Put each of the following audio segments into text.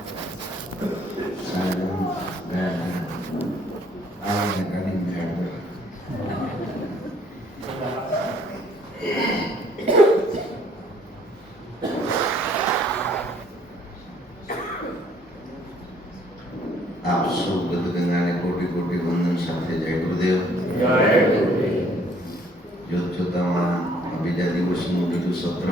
આપ સૌ ગદગંગાને કોટી કોટી વંદન સાથે જય ગુરુદેવ. જોતજોતામાં બીજા દિવસનું બીજું સત્ર,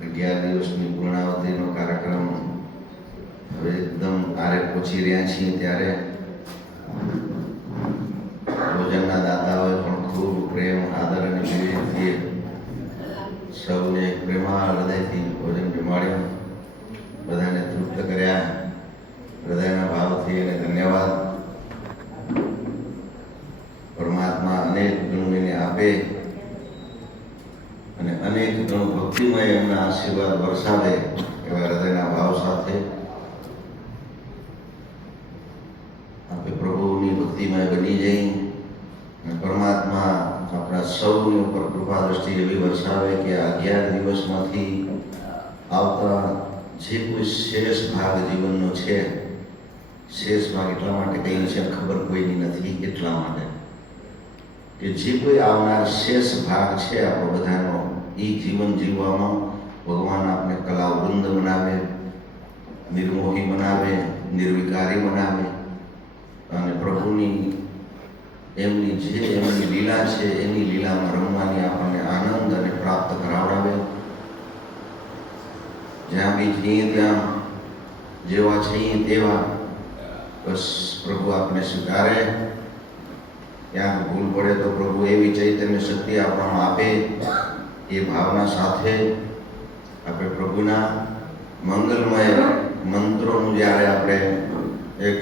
11 દિવસની પૂર્ણાવતિનો કાર્યક્રમ હવે એકદમ આરે પહોંચી રહ્યા છીએ ત્યારે ભોજનના દાતાઓએ પણ ખૂબ પ્રેમ, આદર અને વિવેકથી સૌને પ્રેમાળ હૃદયથી ભોજન જમાડ્યું, બધાને તૃપ્ત કર્યા. હૃદયના ભાવથી અને ધન્યવાદ. પરમાત્મા અનેક ગણું એને આપે અને અનેક ગણું ભક્તિમય એમના આશીર્વાદ વરસાવે એવા હૃદયના ભાવ સાથે આપણે પ્રભુની ભક્તિમય બની જઈ અને પરમાત્મા આપણા સૌની ઉપર કૃપા દ્રષ્ટિ એવી વરસાવે કે આ 11 દિવસમાંથી આવતા જે કોઈ શેષ ભાગ જીવનનો છે, શેષ ભાગ એટલા માટે કહીએ છે ખબર કોઈની નથી, એટલા માટે કે જે કોઈ આવનાર શેષ ભાગ છે આપણો બધાનો, એ જીવન જીવવામાં ભગવાન આપને કલાવૃંદ બનાવે, નિર્મોહી બનાવે, નિર્વિકારી બનાવે અને પ્રભુની એમની લીલા છે એની લીલામાં રમવાની આપણને આનંદ અને પ્રાપ્ત કરાવડાવે. જ્યાં બી છીએ ત્યાં જેવા છીએ તેવા બસ પ્રભુ આપને સ્વીકારે. ક્યાંક ભૂલ પડે તો પ્રભુ એવી ચૈતન્ય શક્તિ આપવામાં આપે. એ ભાવના સાથે આપણે પ્રભુના મંગલમય મંત્રોનું જ્યારે આપણે એક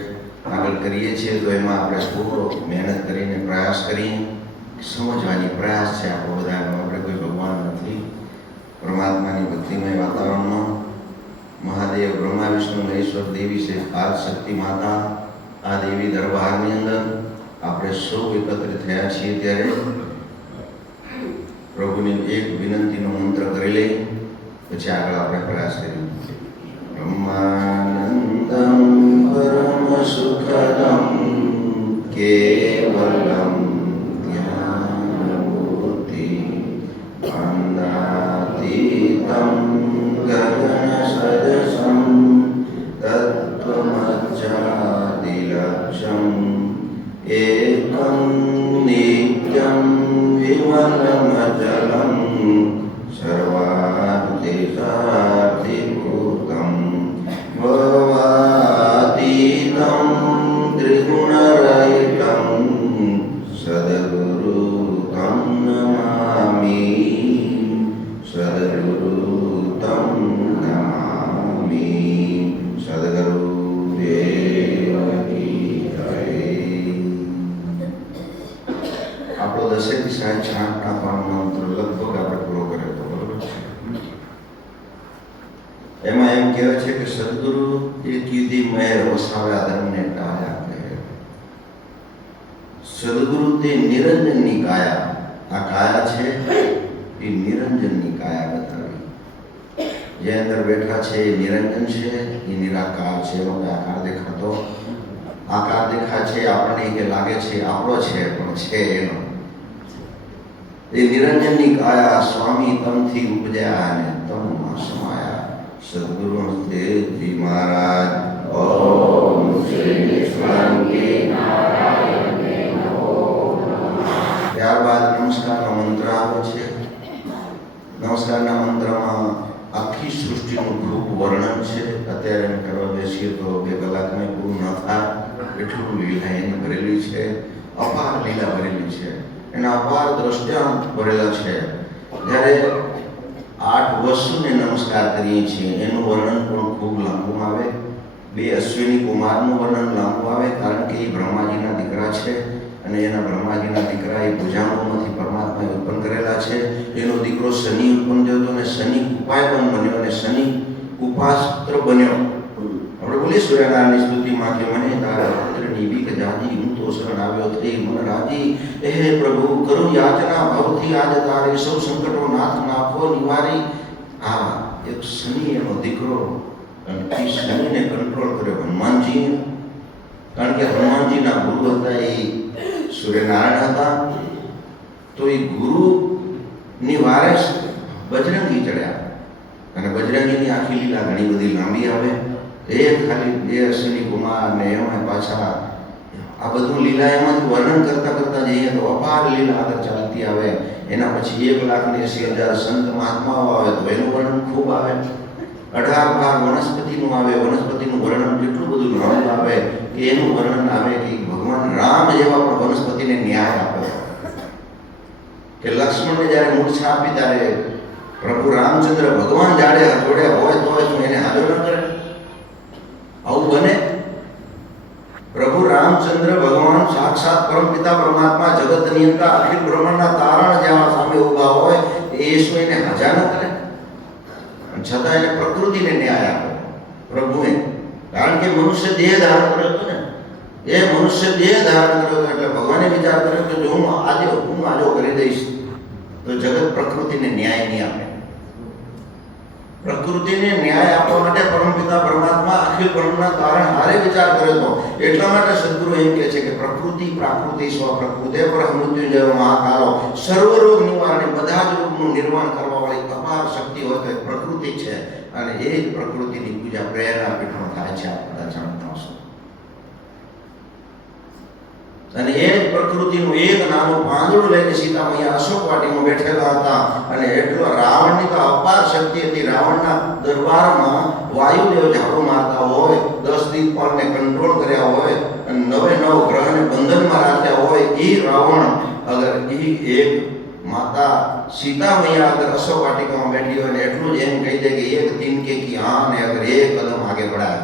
આગળ કરીએ છીએ તો એમાં આપણે થોડો મહેનત કરીને પ્રયાસ કરીએ, સમજવાની પ્રયાસ છે આપણો બધાનો. આપણે કોઈ ભગવાન નથી. પરમાત્માની ભક્તિમય વાતાવરણમાં મહાદેવ, બ્રહ્મા, વિષ્ણુ, મહેશ્વર, દેવી છે, આદ શક્તિ માતા, આ દેવી દરબારની અંદર આપણે સૌ એકત્રિત થયા છીએ ત્યારે પ્રભુની એક વિનંતીનો મંત્ર કરી લઈ, પછી આગળ આપણે પ્રયાસ કરીએ. બ્રહ્માનંદમ પરમ સુખદમ કેવલમ જ્ઞાનમૂર્તિ આનંદાતીતમ ગગન સદસમ તત્વમજ્જાદિલક્ષમ એકમ નિત્યમ વિમલમચલમ સર્વાર્થે સાધિભૂતમ ભવાતીતમ ત્રિગુણરહિતમ સદગુરુતમ નમામિ. સદગુરુતમ નમામિ. સદગુરુ આપણો 10 સાંજ 8ના પાનનો મંત્ર લગભગ આપણે પૂરો કર્યો હતો, બરોબર છે? એમાં એમ કહેવાય છે કે સદગુરુ એક યુધી મહેર વસાવ્યા ધર્મને ટાળ્યા કહે. સદગુરુ તે નિરંજનની કાયા, આ કાયા છે એ નિરંજનની કાયા બતાવી. જે અંદર બેઠા છે એ નિરંજન છે, એ નિરાકાર છે. એનો આકાર દેખાતો, આકાર દેખાય છે આપણને કે લાગે છે આપણો છે, પણ છે એનો. એ નિરંજનની કાયા સ્વામી તમથી ઉપજ્યા અને તમમાં સમાયા. સદગુરુ દેવજી મહારાજ. ઓમ શ્રી નિષ્કલંકી નારાયણે નમો નમઃ. ત્યારબાદ નમસ્કારનો મંત્ર આવે છે. નમસ્કારના મંત્રમાં આખી સૃષ્ટિનું ખૂબ વર્ણન છે. અત્યારે એમ કરવા બેસીએ તો 2 કલાકમાં પૂરું ન થાય એટલું લીલા એની ભરેલી છે, અપાર લીલા ભરેલી છે, એના અપાર દ્રષ્ટાંત ભરેલા છે. જ્યારે 8 વસ્તુને નમસ્કાર કરીએ છીએ એનું વર્ણન પણ ખૂબ લાંબુ આવે. 2 અશ્વિની કુમારનું વર્ણન લાંબુ આવે, કારણ કે એ બ્રહ્માજીના દીકરા છે અને એના બ્રહ્માજીના દીકરા એ ભુજાંગોમાંથી પરમાત્માએ ઉત્પન્ન કરેલા છે. એનો દીકરો શનિ ઉત્પન્ન થયો હતો અને શનિ ઉપાયવન બન્યો અને શનિ ઉપાસ્ત્ર બન્યો. આપણે બોલીએ સૂર્યનારાયણની સ્તુતિમાં કે મને તારા પુત્રની બીક જાજી, હું તો શરણ આવ્યો થઈ મન રાજી. હે પ્રભુ કરું યાચના ભવથી આજ તારે, સૌ સંકટો નાથ નાખો નિવારી. આ એક શનિ એનો દીકરો અને એ શનિને કંટ્રોલ કર્યો હનુમાનજી, કારણ કે હનુમાનજીના ગુરુ હતા એ સૂર્યનારાયણ હતા. તો એ ગુરુની વારે બજરંગી ચડ્યા, અને બજરંગીની આખી લીલા ઘણી બધી લાંબી આવે. એ ખાલી 2 અશ્વિની કુમાર ને એમાં પાછા આ બધું લીલા એમાંથી વર્ણન કરતા કરતા જઈએ તો અપાર લીલા આગળ ચાલતી આવે. એના પછી 1,80,000 સંત મહાત્માઓ આવે તો એનું વર્ણન ખૂબ આવે. 18 ભાગ વનસ્પતિનું આવે, વનસ્પતિનું વર્ણન કેટલું બધું લાંબુ આવે કે એનું વર્ણન આવે કે ભગવાન રામ જેવા પણ વનસ્પતિને ન્યાય આપે. કે લક્ષ્મણને જ્યારે મૂર્છા આપી ત્યારે પ્રભુ રામચંદ્ર ભગવાન જાડે હથોડ્યા હોય તો શું એને હાજો ન કરે? આવું બને? પ્રભુ રામચંદ્ર ભગવાન સાક્ષાત પરમપિતા પરમાત્મા જગત નિયંતા અખિલ બ્રહ્માંડના તારણ જેવા સામે ઉભા હોય એ શું એને હાજા ન કરે? છતાં એને પ્રકૃતિને ન્યાય આપે પ્રભુએ, કારણ કે મનુષ્ય દેહ ધારણ કર્યો હતો ને. એ મનુષ્ય દેહ ધારણ કર્યો હતો એટલે ભગવાને વિચાર કર્યો કે જો હું આજો કરી દઈશ તો જગત પ્રકૃતિને ન્યાય નહીં આપે. પ્રકૃતિને ન્યાય આપવા માટે પરમપિતા પરમાત્મા અખિલ બ્રહ્માંડના તારણ હારે વિચાર કર્યો હતો. એટલા માટે સદગુરુ એમ કહે છે કે પ્રકૃતિ પ્રાકૃતિ સ્વ પ્રકૃતે પર મૃત્યુંજય મહાકાલો સર્વરોગ નિવારણે બધા જ રોગનું નિર્માણ કરવા વાળી અપાર શક્તિ હોય તો પ્રકૃતિ છે. અને એ જ પ્રકૃતિની પૂજા પ્રેરણા પીઠમાં થાય છે, આપ બધા જાણતા હશો. અને એ જ પ્રકૃતિનું એક નાનું પાંદડું લઈને સીતા મૈયા અશોક વાટીમાં બેઠેલા હતા. અને એટલો રાવણની તો અપાર શક્તિ હતી. રાવણના દરબારમાં વાયુદેવ ઝાડુ મારતા હોય, 10 દિક્પાલને કંટ્રોલ કર્યા હોય અને 9 ગ્રહને બંધનમાં રાખ્યા હોય. એ રાવણ અગર એ એક માતા સીતા મૈયા અગર અશોક વાટિકામાં બેઠી હોય ને એટલું જ એમ કહી દે કે એક તિનકે કી હા ને અગર એક કદમ આગે बढ़ाया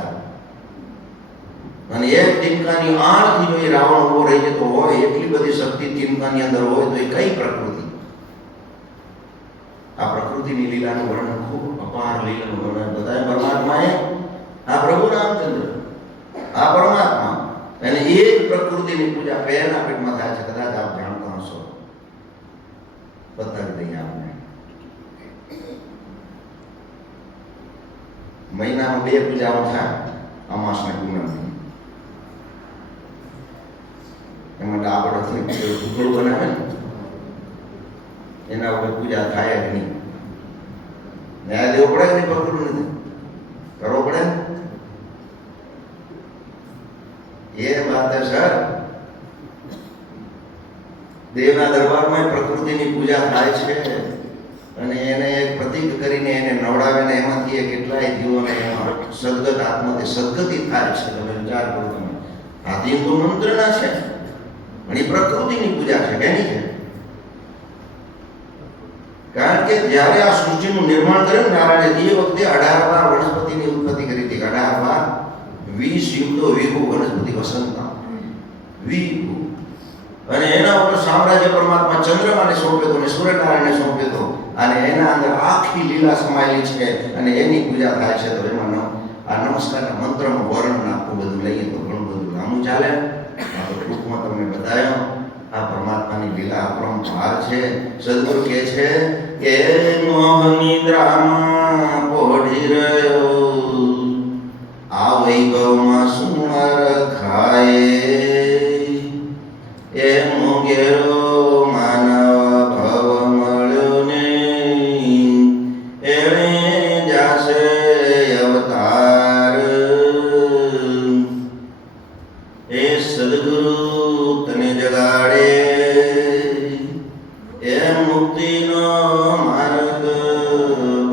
અને એક તિનકાની આણથી જો એ રાવણ ઉભો રહી જતો હોય, એટલી બધી શક્તિ તિનકાની અંદર હોય તો એ કઈ પ્રકૃતિ? આ પ્રકૃતિની લીલાનું વર્ણન ખૂબ અપાર લીલાનું વર્ણન બતાવે પરમાત્માએ. આ પ્રભુ રામચંદ્ર, આ પરમાત્મા, અને એ જ પ્રકૃતિની પૂજા પહેરના પીઠમાં થાય છે. કદાચ આપ જાણતા હશો, બતાવી દઈએ આપને. મહિનામાં 2 પૂજાઓ થાય, અમાસ ને પૂનમની. એમાં આપણે ટુકડું બનાવે ને એના ઉપર પૂજા થાય જ નહીં. ન્યાય દેવો પડે કે નહીં? પકડવું નથી, કરવો પડે. એ વાત સર, દેવના દરબારમાં પ્રકૃતિની પૂજા થાય છે અને એને એક પ્રતીક કરીને એને નવડાવે ને એમાંથી કેટલાય જીવોને સદગત આત્માથી સદગતિ થાય છે. તમે વિચાર કરો, તમે આદિ તો મંત્રના છે પણ એ પ્રકૃતિની પૂજા છે. કેની છે? કારણ કે જ્યારે આ સૃષ્ટિનું નિર્માણ કર્યું નારાયણે, એ વખતે 18 વાર વનસ્પતિની ઉત્પત્તિ કરી હતી. 18 વાર 20 યુગો વિભુ વનસ્પતિ વસંતા વિભુ. અને એના ઉપર સામ્રાજ્ય પરમાત્મા ચંદ્રમાને સોંપ્યો હતો અને સૂર્યનારાયણને સોંપ્યો હતો. અને એના અંદર આખી લીલા સમાયેલી છે અને એની પૂજા થાય છે. તો એમાં આ નમસ્કારના મંત્રનું વર્ણન આખું બધું લઈએ તો ઘણું બધું લાંબુ ચાલે. ટૂંકમાં તમને બતાવ્યો આ પરમાત્માની લીલા અપરંપાર છે. સદગુરુ કહે છે કે મોહનિદ્રામાં પોઢી રહ્યો આ વૈભવમાં સુમર ખાય એ મોગેરો માનવ ભવ મળ્યો ને એણે જાશે અવતાર. એ સદગુરુ તને જગાડે એ મુક્તિનો માર્ગ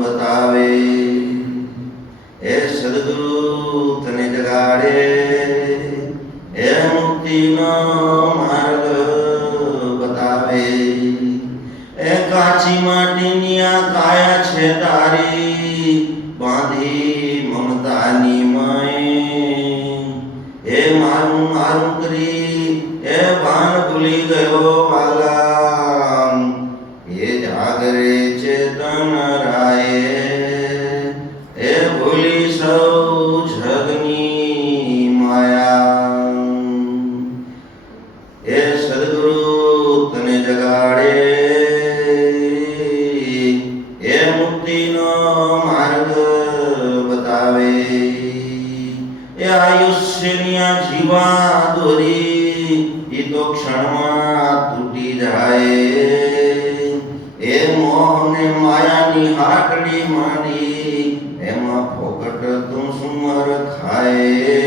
બતાવે. એ સદગુરુ તને જગાડે એ મુક્તિનો માર્ગ બતાવે. એ કાચી માટીની આ કાયા છે તારી બાંધી મમતાની માય. એ મારું મારું કરી એ ભાન ભૂલી ગયો વાલા. એ જાગરે ચેતન રાયે એ ભૂલી સૌ જગની માયા. એ સદગુરુ તને જગાડે એ મુક્તિનો માર્ગ બતાવે. મનુષ્યની આ જીવા દોરી એ તો ક્ષણમાં તૂટી જાય. એ મોહને માયાની હાટડી માંડી એમાં ફોકટ તું સુમર ખાય.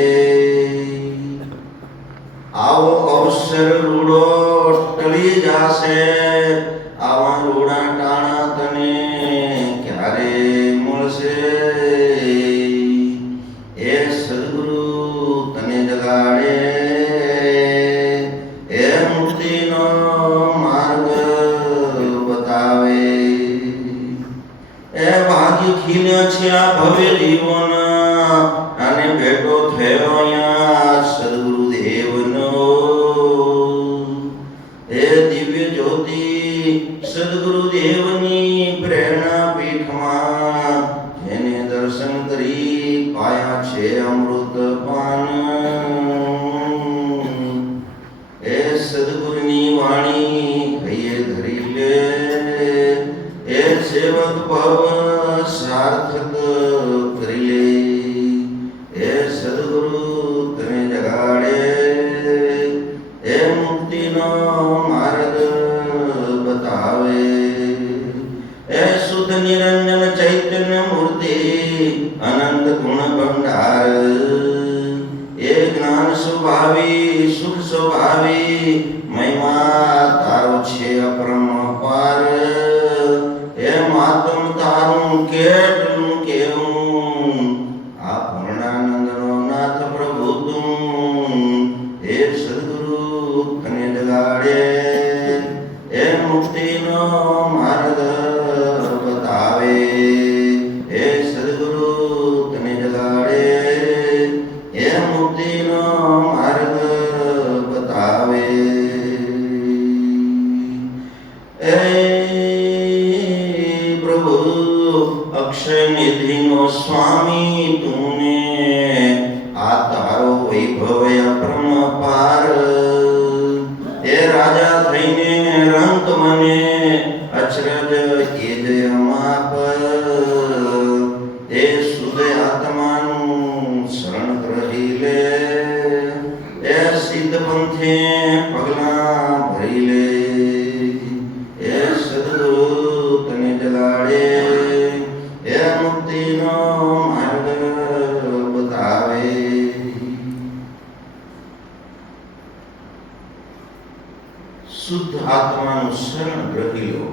આવો અવસર રૂડો ટળી જાશે, આવા રૂડા ટાણા તને ક્યારે મળશે. એ સદગુરુ તને જગાડે, એ મુક્તિનો માર્ગ બતાવે. એ ભાગ્ય ખીલ્યો છે આ ભવ્ય જીવન અને ભેટો થયો અહીંયા સદગુરુદેવનો. એ દિવ્ય જ્યોતિ સદગુરુદેવની પ્રેરણા પીઠમાં જેને દર્શન કરી પાયા છે અમૃત પાન. એ સદગુરુની વાણી હૈયે ધરી લે, એ સેવક ભવ સાર્થક કરી લે. એ સદગુરુ તને જગાડે, એ મુક્તિનો માર્ગ બતાવે. એ શુદ્ધ નિરંજન ચૈતન્ય મૂર્તિ અનંત ગુણ ભંડાર. એ જ્ઞાન સ્વભાવી સુખ સ્વભાવી મહિમા તારો છે અપરંપાર. એ માતમ તારું કેટલું કેવું, આ પૂર્ણાનંદનો નાથ પ્રભુ તું. એ સદગુરુ તને જગાડે, એ મુક્તિનો માર્ગ બતાવે. એ સદગુરુ તને જગાડે, એ મુક્તિનો માર્ગ બતાવે. એ પ્રભુ અક્ષય નિધિનો સ્વામી તુને, આ તારો વૈભવ અપરંપાર. એ રાજા થઈને રંક મને અચરજ એ જય માપ. એ શુદ્ધ આત્માનું શરણ ગ્રહી લે, એ સિદ્ધ પંથે પગલાં ભરી લે. એ સદગુરુ તને જગાડે, એ મુક્તિનો માર્ગ બતાવે. શુદ્ધ આત્માનું શરણ ગ્રહી લો,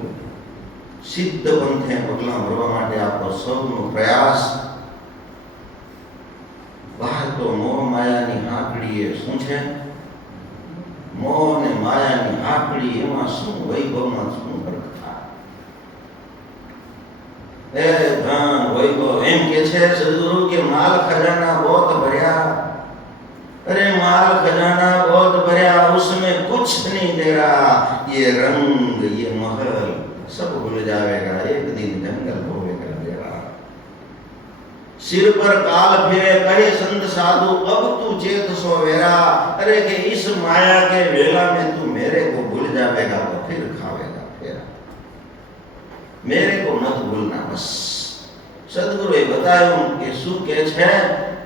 સિદ્ધ પંથે પગલાં ભરવા માટે આપણો સૌનો પ્રયાસ. બહાર તો મોહ માયાની હાંકડી એ શું છે? મોહ ને માયાની હાંકડી એમાં શું વૈભવમાં શું ફરક થાય? એ ધન વૈભવ એમ કે છે સદગુરુ કે માલ ખજાના बहुत ભર્યા. अरे माल खजाना बहुत भरा, उसमें कुछ नहीं दे रहा. ये रंग ये महल सब भूल जाएगा, एक दिन जंगल होएगा तेरा. सिर पर काल फिरे कहे संत साधु, अब तू चेत सो वेरा. अरे कि इस माया के वेला में तू मेरे को भूल जाएगा तो फिर खावेगा फेरा. मेरे को मत भूलना बस. सदगुरुए बतायो कि શું કે છે?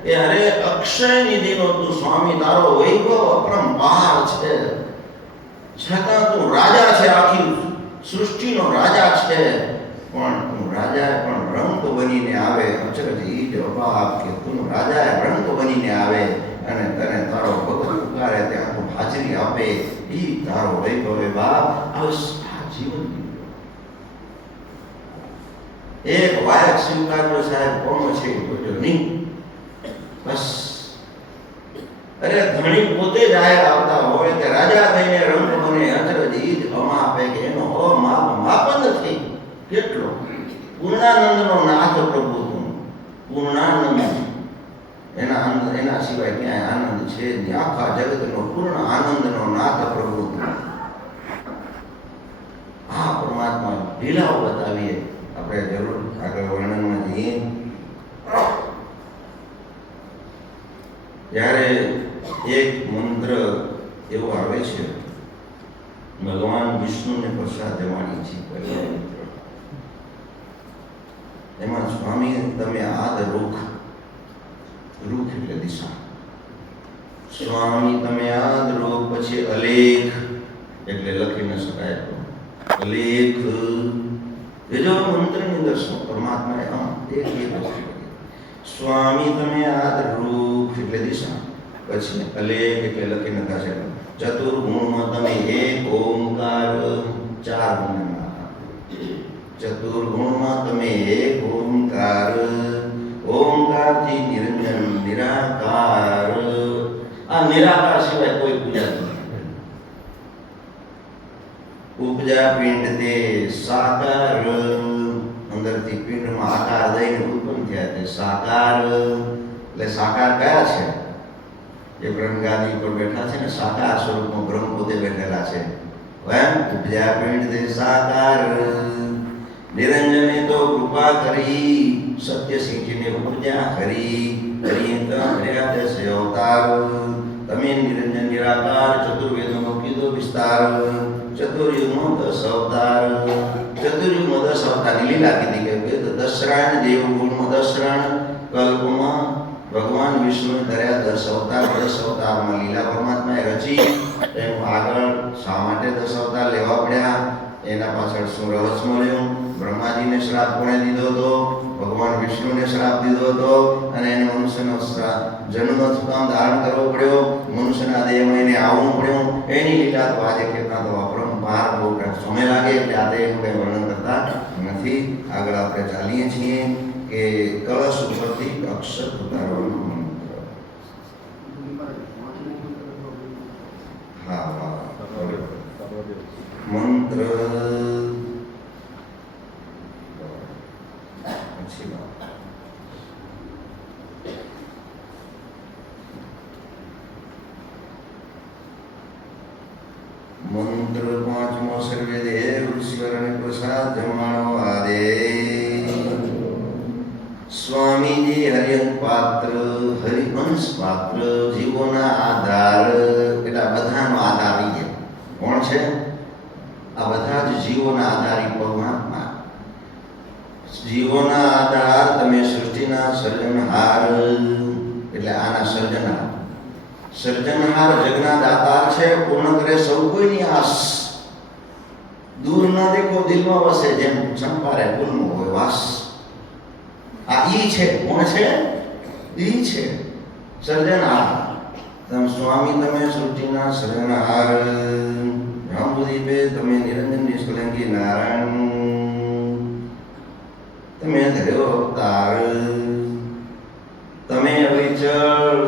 એ અરે અક્ષય નિધિનો તું સ્વામી, તારો વૈભવ અપરંપાર છે. છતાં તું રાજા છે, આખી સૃષ્ટિનો રાજા છે. પણ તું રાજા પણ રંગ બનીને આવે. અચરજ ઈ જ અભાવ કે તું રાજા રંગ બનીને આવે અને તને તારો ભગત પુકારે ત્યાં તું હાજરી આપે. ઈ તારો વૈભવ બાપ. આ જીવન એક વાયક સ્વીકારનો સાહેબ કોનો છે જોજો નહીં બસ. અરે ધણી પોતે જ આયા આવતા હોય કે રાજા થઈને રંગ બને. અચરજ ઈ જ અમાપે કે એનો અમાપ માપ નથી. કેટલો પૂર્ણાનંદનો નાથ પ્રભુ તું. પૂર્ણાનંદ એના સિવાય ક્યાંય આનંદ છે નહીં. આખા જગતનો પૂર્ણ આનંદનો નાથ પ્રભુ તું. આ પરમાત્મા લીલાઓ બતાવીએ આપણે જરૂર આગળ વર્ણનમાં જઈએ. જ્યારે એક મંત્ર એવો આવે છે, ભગવાન વિષ્ણુને પ્રસાદ દેવાની છે પહેલો મંત્ર. એમાં સ્વામી તમે આદ રૂખ, રૂખ એટલે દિશા, સ્વામી તમે આદરો, પછી અલેખ એટલે લખી ન શકાય અલેખ. એ જો મંત્રની અંદર શું પરમાત્માએ એક વસ્તુ સ્વામી તમે આદરૂપ એટલે દિશા, પછી અલેખ એટલે લખી નખાશે. ચતુર્ગુણમાં તમે એક ઓમકાર, ચાર ગુણમાં ચતુર્ગુણમાં તમે એક ઓમકાર, ઓમકારથી નિરંજન નિરાકાર. આ નિરાકાર સિવાય કોઈ પૂજા નથી. ઉપજા પિંડ તે સાકાર, અંદરથી પિંડમાં આકાર દઈને ઉત્પન્ન થયા તે સાકાર. એટલે સાકાર કયા છે? એ બ્રહ્મગાદી પર બેઠા છે ને, સાકાર સ્વરૂપમાં બ્રહ્મ પોતે બેઠેલા છે. એમ ઉપજા પિંડ તે સાકાર, નિરંજને તો કૃપા કરી, સત્ય સિંચીને ઉપજા કરી, દસ અવતાર. તમે નિરંજન નિરાકાર, ચતુર્વેદોનો કીધો વિસ્તાર, ચતુર્યુગમાં 10 અવતાર. ચતુર્યુગમાં 10 અવતારની લીલા કીધી કે દશરાણ દેવગુણમાં દશરાણ, કલ્પમાં ભગવાન વિષ્ણુએ ધર્યા 10 અવતાર. 10 અવતારમાં લીલા પરમાત્માએ રચી. એનું આગળ શા માટે 10 અવતાર લેવા પડ્યા, એના પાછળ શું રહસ્ય મળ્યું? બ્રહ્માજીને શ્રાપ કોણે દીધો હતો? ભગવાન વિષ્ણુને શ્રાપ દીધો હતો, અને એને મનુષ્યનો જન્મ કામ ધારણ કરવો પડ્યો, મનુષ્યના દેહમાં એને આવવું પડ્યું. એની લીલા તો આજે કહેતા તો અપરંપાર બહુ સમય લાગે, એટલે આજે એનું કંઈ વર્ણન કરતા નથી. આગળ આપણે ચાલીએ છીએ કે કળશ ઉપરથી અક્ષર ઉતારવાનો મંત્ર. હા મંત્ર મંત્ર પાંચમો સર્વે દેવ ઈશ્વરને પ્રસાદ જમાડો આદે. સ્વામીજી હરિયંક પાત્ર, હરિવંશ પાત્ર, જીવોના આધાર. એટલે બધાનો આધાર આવી ગયા. કોણ છે? આ બધા જ જીવોના આધારી પરમાત્મા. જીવોના આધાર, તમે સૃષ્ટિના સર્જનહાર, એટલે આના સર્જનહાર. સર્જનહાર જગના દાતાર છે, પૂર્ણ કરે સૌ કોઈની આસ. દૂર ન દેખો દિલમાં વસે, જેમ ચંપારે ફૂલમાં હોય વાસ. આ ઈ છે. કોણ છે? ઈ છે સર્જનહાર. તમે સ્વામી તમે સૃષ્ટિના સર્જનહાર. રામદીપે તમે નિરંજન નિષ્કલંકી નારાયણ, તમે ધર્યો અવતાર. તમે અવિચળ,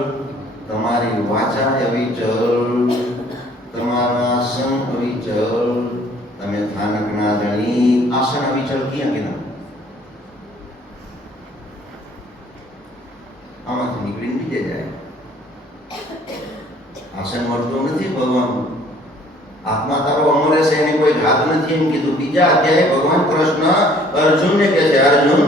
તમારી વાચા અવિચળ, તમારું આસન અવિચળ. તમે સ્થાનકના ધણી. આસન અવિચળ ક્યાં કીધા? આમાંથી નીકળીને બીજે જાય. આસન મળતું નથી ભગવાન. આત્મા તારો અમર છે, એની કોઈ ઘાત નથી એમ કીધું. બીજા અધ્યાય ભગવાન કૃષ્ણ અર્જુનને કહે છે, અર્જુન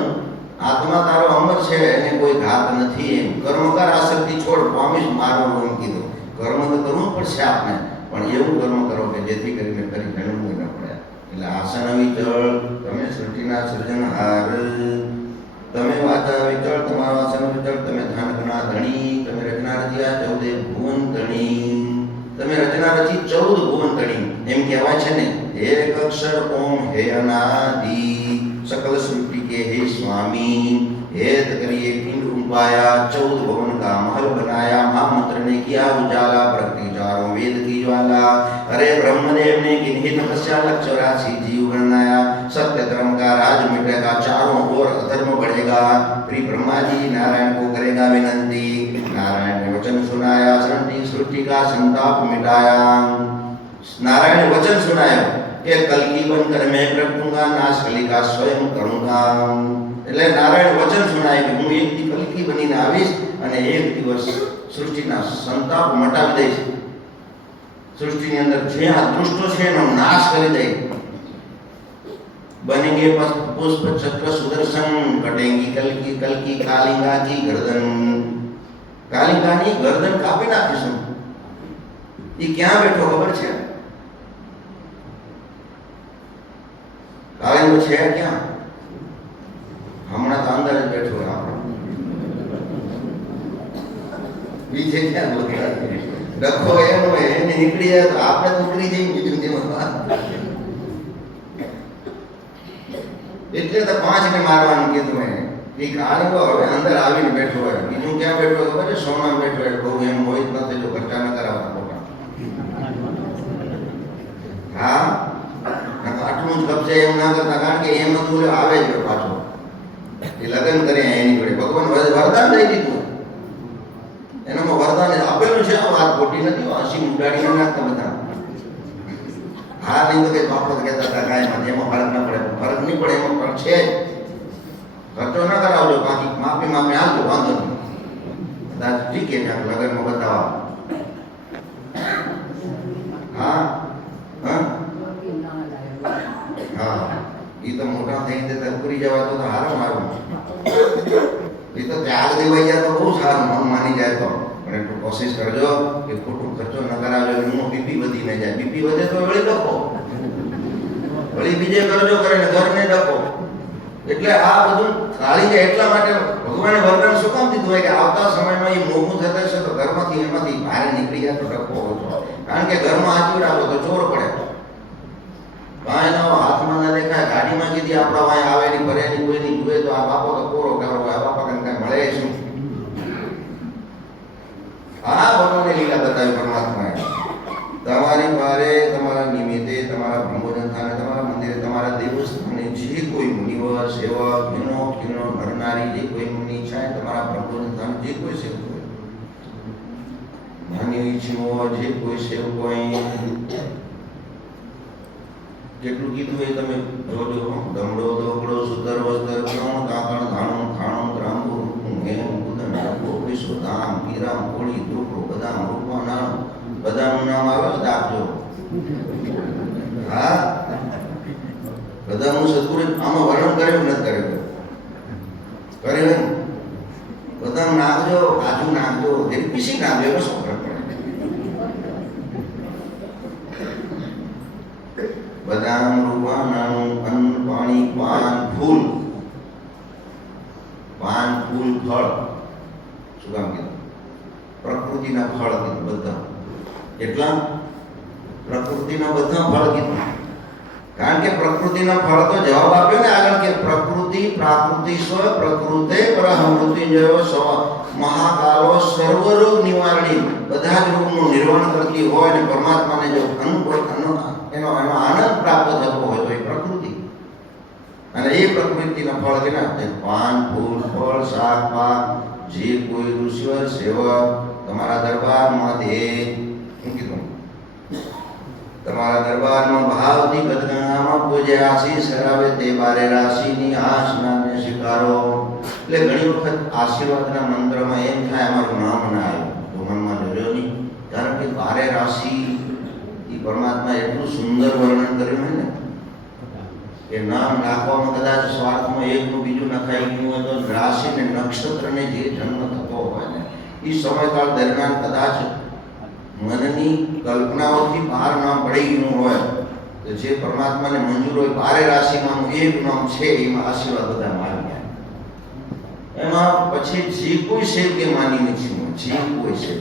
આત્મા તારો અમર છે, એને કોઈ ઘાત નથી એમ. કર્મ કર, આસક્તિ છોડ, પામીશ મારો એમ કીધું. કર્મ તો કરવું પડશે આપને, પણ એવું કર્મ કરો કે જેથી કરીને ફરી જન્મવું ન પડે. એટલે આસન અવિચળ, તમે સૃષ્ટિના સર્જનહાર. તમે વાચા અવિચળ, તમારો આસન અવિચળ. તમે થાનકના ધણી, તમે રચના રચ્યા 14 ભુવન ધણી. તમે રચના રચી 14 ભુવન ધણી. એમ કહેવાય છે ને, એક અક્ષર ઓમ હે અનાદિ, सकल सृष्टि के हे स्वामी. हेत करिए पिंड उपाया, 14 भवन का महल बनाया. महामंत्र ने किया उजाला, प्रगति चारों वेद की ज्वाला. अरे ब्रह्मदेव ने किन्हीं तपस्या लग 84 जीव बनाया. सत्य धर्म का राज मिटेगा, चारों ओर अधर्म बढ़ेगा. फिर ब्रह्मा जी नारायण को करेगा विनंती. नारायण ने वचन सुनाया, सृष्टि का संताप मिटाया. नारायण ने वचन सुनाया કે કલકી બનકર મેં પ્રગટूंगा, નાશ કલિકા સ્વયં કरूंगा. એટલે નારાયણ વચન સુનાય કે હું એક દી કલકી બનીને આવીશ અને એક દિવસ સૃષ્ટિના સંતાપ મટાવી દઈશ. સૃષ્ટિની અંદર જે આ દુષ્ટો છે એનો નાશ કરી દઈશ. बनेंगे पुष्प चक्र सुदर्शन, कटेंगी कलकी कलकी कालिंगा की गर्दन. કાલિંગાની ગરદન કાપી નાખીશું. એ ક્યાં બેઠો ખબર છે? કાલિંગો છે ક્યાં? હમણાં તો અંદર જ બેઠો. બીજે ક્યાં બોલતા? ડખો એમ હોય એને નીકળી જાય તો આપણે તો ઉતરી જઈએ બીજું તેમાં. એટલે તો 5 ને મારવાનું કીધું એને. એ કાળીઓ હવે અંદર આવીને બેઠો હોય, બીજું ક્યાં બેઠો હોય ખબર છે? સોનામાં બેઠો હોય. બહુ એમ હોય જ નથી જો ખર્ચા ન કરાવતા ખોટા. હા આટલું જ કબજે એમ ના કરતા, કારણ કે એમ હતું આવે જ પાછો. એ લગ્ન કરે એની જોડે ભગવાન વરદાન દઈ દીધું, એનામાં વરદાન આપેલું છે. વાત ખોટી નથી, હસી ઉડાડી નાખતા બધા. હા નહીં તો કઈ બાપડો કહેતા હતા કાંઈ એમાં ફરક ના પડે. ફરક નહીં પડે, એમાં ફરક છે જ. ખર્ચો ના કરાવજો, બાકી માફી માફી આપજો, વાંધો નહીં. કદાચ ઠીક છે લગ્નમાં બતાવવા. હા હા હા એ તો મોટા થઈને તે ઉકરી જવા તો હારું હારું. એ તો ત્યાગ દેવાઈ જાય તો બહુ સારું, મન માની જાય તો. પણ એટલું કોશિશ કરજો કે ખોટું ખર્ચો ન કરાવજો. એનું બીપી વધી ન જાય. બીપી વધે તો વળી ડખો, વળી બીજે કરજો કરીને ઘરને ડખો. એટલે આ બધું ખાલી જાય. એટલા માટે ભગવાને વરદાન શું કામ દીધું હોય કે આવતા સમયમાં એ મોભું થતા છે તો ઘરમાંથી એમાંથી બહાર નીકળી જાય તો ડખો ઓછો. કારણ કે ઘરમાં હાચવી રાખો તો ચોર પડે. વાયનો હાથમાં ના દેખાય, ગાડીમાં કીધી આપણા વાય આવે ની ભરે ની કોઈ ની જુએ તો આ બાપો તો કોરો ગારો, આ બાપા કઈ કઈ મળે શું? આ ભગવાને લીલા બતાવી પરમાત્માએ. તમારી બારે તમારા નિમિત્તે તમારા બ્રહ્મોજન થાને તમારા મંદિરે તમારા દેવસ્થાને જે કોઈ મુનિવર સેવક એનો કિનો નરનારી જે કોઈ મુનિ છે તમારા બ્રહ્મોજન થાને જે કોઈ સેવક હોય માની ઈચ્છો જે કોઈ સેવક હોય જેટલું કીધું એ તમે જોજો. દમડો દોકડો સુતર વસ્તર ક્રમ કાકણ ધાણો ખાણો ત્રાંબુ ઘેમ ઉદન ડબો વિશ્વ ધામ પીરામ કોળી દુકડો બદામ રૂપા નામ બધાનું નામ આવે તો આપજો. હા બધાનું સદગુરુ આમાં વર્ણન કર્યું નથી કર્યું? કર્યું બધાનું નાખજો, કાજુ નાખજો, જેવી પીસી નાખજો, એનો શું ફરક પડે? બદામ રૂપા નાનું અન્ન પાણી પાન ફૂલ, પાન ફૂલ ફળ. શું કામ કીધું? પ્રકૃતિના ફળ કીધું બધા. એટલા પ્રકૃતિના બધા ફળ કીધું. કારણ કે પ્રકૃતિના ફળ તો જવાબ આપ્યો ને આગળ કે પ્રકૃતિ પ્રાકૃતિ સ્વ પ્રકૃતે પરમૃત્યુંજયો સ્વ મહાકાલો સર્વરોગ નિવારણી. બધા જ રોગનું નિર્વાણ કરતી હોય ને પરમાત્માને જો એનો આનંદ પ્રાપ્ત થતો હોય તો એ પ્રકૃતિ. અને એ પ્રકૃતિના ફળ કેના? પાન ફૂલ ફળ શાક પાક જે કોઈ ઋષિવર સેવક તમારા દરબારમાં તે કીધું તમારા દરબારમાં ભાવથી ગદગંગામાં પૂજે આશીષ કરાવે તે બારે રાશિની આસનાને સ્વીકારો. એટલે ઘણી વખત આશીર્વાદના મંત્રમાં એમ થાય અમારું નામ ના આવ્યું તો મનમાં જોજો નહીં. કારણ કે બારે રાશિ એ પરમાત્મા એટલું સુંદર વર્ણન કર્યું હોય ને કે નામ નાખવામાં કદાચ સ્વાર્થમાં એકનું બીજું નખાઈ ગયું હોય તો રાશિ ને નક્ષત્રને જે જન્મ થતો હોય ને એ સમયકાળ દરમિયાન કદાચ મનની કલ્પનાઓથી બહાર નામ પડી ગયું હોય તો જે પરમાત્માને મંજૂર હોય બારે રાશિમાં એક નામ છે એમાં આશીર્વાદ બધા મારી ગયા. એમાં પછી જે કોઈ છે કે માની નથી, જે કોઈ છે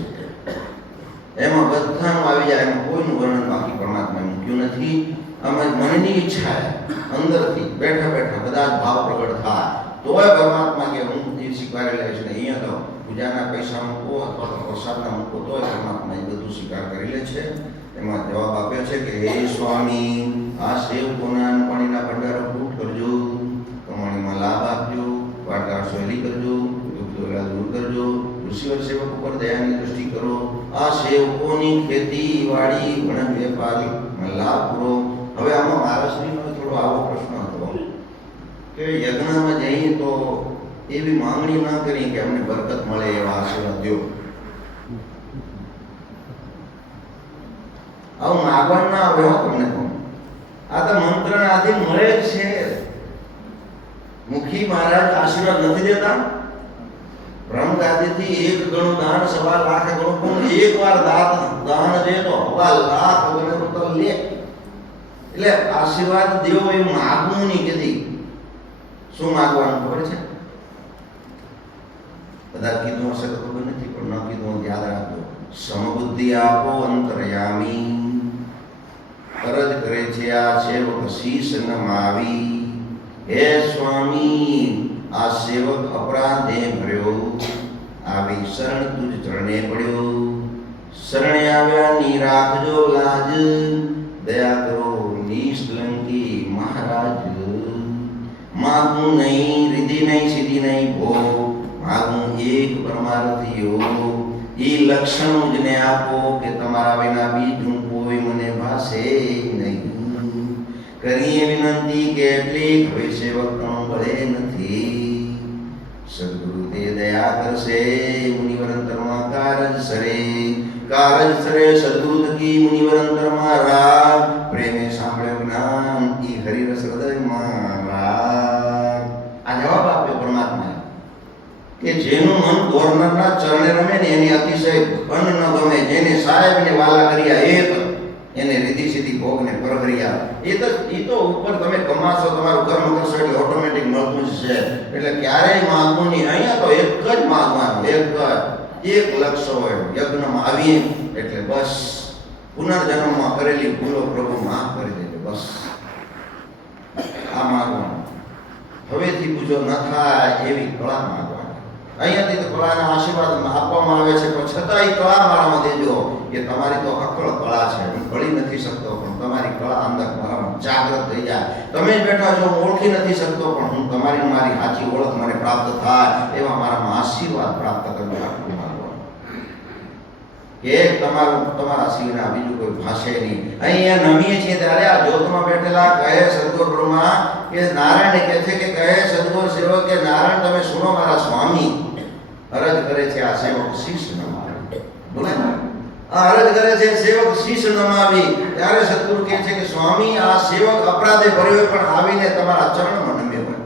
એમાં બધાનું આવી જાય. એમાં કોઈનું વર્ણન બાકી પરમાત્માએ મૂક્યું નથી. આમાં મનની ઈચ્છા અંદરથી બેઠા બેઠા બધા જ ભાવ પ્રગટ થાય તોય પરમાત્મા કે હું એ સ્વીકારી લઈશ ને. અહીંયા તો પૂજાના પૈસા મૂકો અથવા તો પ્રસાદના મૂકો તોય પરમાત્મા એ બધું સ્વીકાર કરી લે છે. એમાં જવાબ આપ્યો છે કે હે સ્વામી આ સેવકોના પાણીના ભંડારો પૂર્ણ કરજો, કમાણીમાં લાભ આપજો, વાર્તા શૈલી કરજો, દુઃખ દૂર કરજો, ઋષિવર સેવક ઉપર દયાની દૃષ્ટિ કરો, આ સેવકોની ખેતી વાડી વણ વેપારીમાં લાભ પૂરો. હવે આમાં મહારાષ્ટ્રીનો થોડો આવો પ્રશ્ન હતો કે યજ્ઞમાં જઈએ તો એવી માંગણી ના કરી કે અમને બરકત મળે એવા આશીર્વાદ દો. આવું માગવાનું ના આવે તમને કહું. આ તો મંત્રના આધીન મળે જ છે. મુખી મહારાજ આશીર્વાદ નથી દેતા. બ્રહ્મ ગાદીથી 1 ગણું દાન 1.25 લાખ ગણું પણ એકવાર દાન દે તો 1.25 લાખ ગણું તો લે. એટલે આશીર્વાદ દેવો એ માગવું નહીં કીધી. શું માગવાનું ખબર છે? બધા કીધું હશે તો ખબર નથી પણ ન કીધું યાદ રાખજો. સમબુદ્ધિ આપો અંતર્યામી. અરજ કરે છે આ સેવક શીશ નમાવી. હે સ્વામી, આ સેવક અપરાધે ભર્યો, આવી શરણ તુજ ચરણે પડ્યો. શરણે આવ્યા ની રાખજો લાજ, દયા કરો નિષ્કલંકી મહારાજ. માગું નહીં, રીધિ નહીં, સિદ્ધિ નહીં ભો, માગું એક પરમાર્થીઓ. ઈ લક્ષણ જ ને આપો કે તમારા વિના બીજું કોઈ મને ભાસે નહીં. કરીએ વિનંતી કેટલીક હવે સેવકનું બળે નથી. સદગુરુ તે દયા કરશે, મુનિવર અંતરમાં કારજ સરે. કારજ સરે સદગુરુ થકી મુનિવર અંતરમાં રાગ. પ્રેમે સાંભળ્યો જ્ઞાન, ઈ હરિરસ હૃદયમાં રાગ. આ જવાબ આપ્યો પરમાત્માએ કે જેનું મન ગવર્નરના ચરણે રમે ને એની અતિશય અન્ન ન ગમે. જેને સાહેબને વાલા કર્યા એક, એને રીધિ સીધી ભોગને પરહર્યા. એ તો ઉપર તમે કમાશો, તમારું કર્મ કરશો એટલે ઓટોમેટિક મળતું જ છે. એટલે ક્યારેય માગવું નહીં. અહીંયા તો એક જ માગવાનું, એક લક્ષ્ય હોય. યજ્ઞમાં આવીએ એટલે બસ પુનર્જન્મમાં કરેલી ભૂલો પ્રભુ માફ કરી દેજો, બસ આ માગવાનું. હવેથી પૂજો ન થાય એવી કળા માગવાની. અહીંયાથી તો કળાના આશીર્વાદ આપવામાં આવે છે, પણ છતાં એ કળા મારામાં દેજો કે તમારી તો અકળ કળા છે, હું ભળી નથી શકતો, પણ તમારી કળા અંદર મારામાં જાગૃત થઈ જાય. તમે જ બેઠા છો, હું ઓળખી નથી શકતો, પણ હું તમારી મારી સાચી ઓળખ મને પ્રાપ્ત થાય એવા મારામાં આશીર્વાદ પ્રાપ્ત કરજો. આટલું માગવાનું કે તમારા સિવાય બીજું કોઈ ભાષે નહીં. અહીંયા નમીએ છીએ ત્યારે આ જ્યોતમાં બેઠેલા કહે સદગુરુ બ્રહ્મા કે નારાયણ કહે છે કે કહે સદગુરુ સેવક કે નારાયણ તમે સુનો મારા સ્વામી. અરજ કરે છે આ સેવક શીશ નમાવી. બોલે આ અરજ કરે છે સેવક શીશ નમાવી. ત્યારે સદગુરુ કહે છે કે સ્વામી, આ સેવક અપરાધે ભર્યો પણ આવીને તમારા ચરણમાં નમ્યો હોય,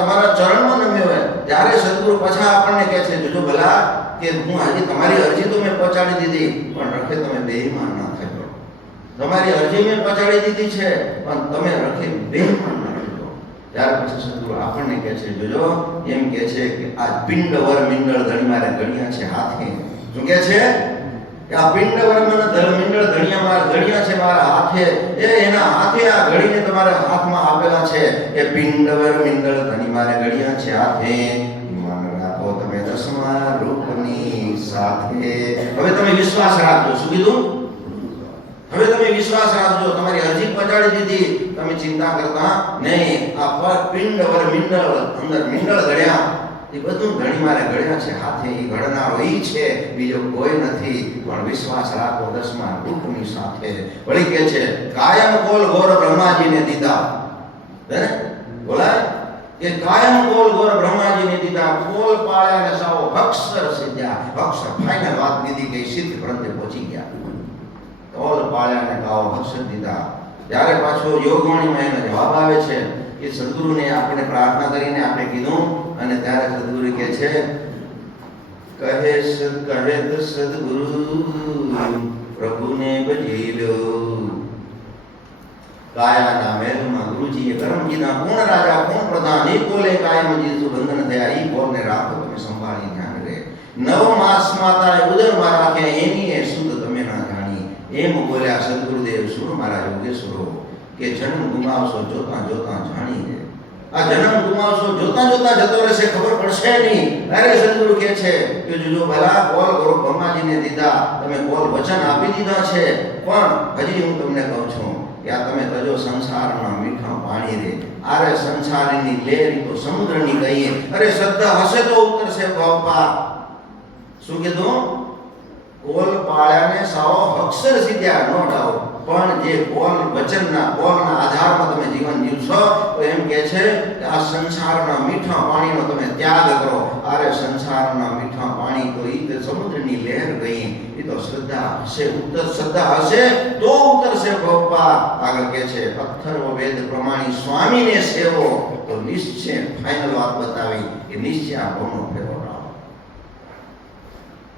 તમારા ચરણમાં નમ્યો હોય. ત્યારે સદગુરુ પાછા આપણને કહે છે જોજો ભલા કે હું આજે તમારી અરજી તો મેં પહોંચાડી દીધી, પણ રખે તમે બેઈમાન ના થજો. તમારી અરજી મેં પહોંચાડી દીધી છે, પણ તમે રખે બેઈમાન ના થજો. ત્યાર પછી સદગુરુ આપણને કહે છે જોજો, એમ કહે છે કે આ પિંડ વર મિંડળ ધણી મારે ગણ્યા છે હાથે. શું કહે છે કે આ પિંડ વર મિંડળ ધણિયા મારા ગણ્યા છે મારા હાથે. એના હાથે આ ઘડીને તમારા હાથમાં આપેલા છે. એ પિંડ વર મિંડળ ધણી મારે ગણ્યા છે હાથે. તમે દસમા રૂપની સાથે. હવે તમે વિશ્વાસ રાખજો. શું કીધું? હવે તમે વિશ્વાસ રાખજો. તમારી અરજી પહોંચાડી દીધી, તમે ચિંતા કરતા નહીં. આ પિંડ વર મિંડળ, અંદર મિંડળ ઘડ્યા, એ બધું ઘડી મારે ઘડ્યા છે હાથે. એ ઘડનારો એ છે, બીજો કોઈ નથી. પણ વિશ્વાસ રાખો દસમા રૂપની સાથે. વળી કે છે કાયમ કોલ ગોર બ્રહ્માજીને દીધા. હે બોલાય કે કાયમ કોલ ગોર બ્રહ્માજીને દીધા. કોલ પાળ્યા ને સાવ અક્ષર સિદ્ધ્યા. અક્ષર ફાઇનલ વાત દીધી કે સિદ્ધ ગ્રંથે પહોંચી ગયા. કોલ પાળ્યા ને કાવ અક્ષર દીધા. ત્યારે પાછો યોગવાણીમાં એનો જવાબ આવે છે કે સદગુરુને આપણે પ્રાર્થના કરીને આપણે કીધું, અને ત્યારે સદગુરુ કહે છે કહે સદગુરુ પ્રભુને ભજી લો. કાયાના મહેલમાં ગુરુજીએ કરમ કીધા, કોણ રાજા કોણ પ્રધાન, એ કોલે કાયમજી સુબંધન થયા. એ કોલને રાખો તમે સંભાળી ધ્યાન રહે. 9 માસ માતાએ ઉદરમાં રાખ્યા, એની એ શુદ્ધ તમે ના જાણી. એમ બોલ્યા સદગુરુદેવ સુર મારા યોગેશ્વરો કે જન્મ ગુમાવશો જોતા જોતા જાણી લે. આ જન્મ ગુમાવશો જોતા જોતા જતો રહેશે, ખબર પડશે નહીં. અરે સદગુરુ કહે છે કે જો ભલા કોલ કરો બ્રહ્માજીને દીધા, તમે કોલ વચન આપી દીધા છે, પણ હજી હું તમને કહું છું કે આ તમે તજો સંસારના મીઠા પાણી રે. અરે સંસારની લહેરી તો સમુદ્રની કહીએ. અરે શ્રદ્ધા હશે તો ઉતરશે બાપા. શું કીધું? કોલ પાળ્યાને સાવો અક્ષર સિદ્ધ્યા, નો ડાઉટ. પણ જે કોલ વચનના કોલના આધારમાં તમે જીવન જીવશો તો એમ કહે છે કે આ સંસારના મીઠા પાણીનો તમે ત્યાગ કરો. અરે સંસારના મીઠા પાણી તો ઈ સમુદ્રની લહેર ગઈ. એ તો શ્રદ્ધા હશે, શ્રદ્ધા હશે તો ઉતરશે બાપા. આગળ કહે છે અથર્વ વેદ પ્રમાણી સ્વામીને સેવો તો નિશ્ચય. ફાઇનલ વાત બતાવી કે નિશ્ચય ભવનો ફેરો રાવ.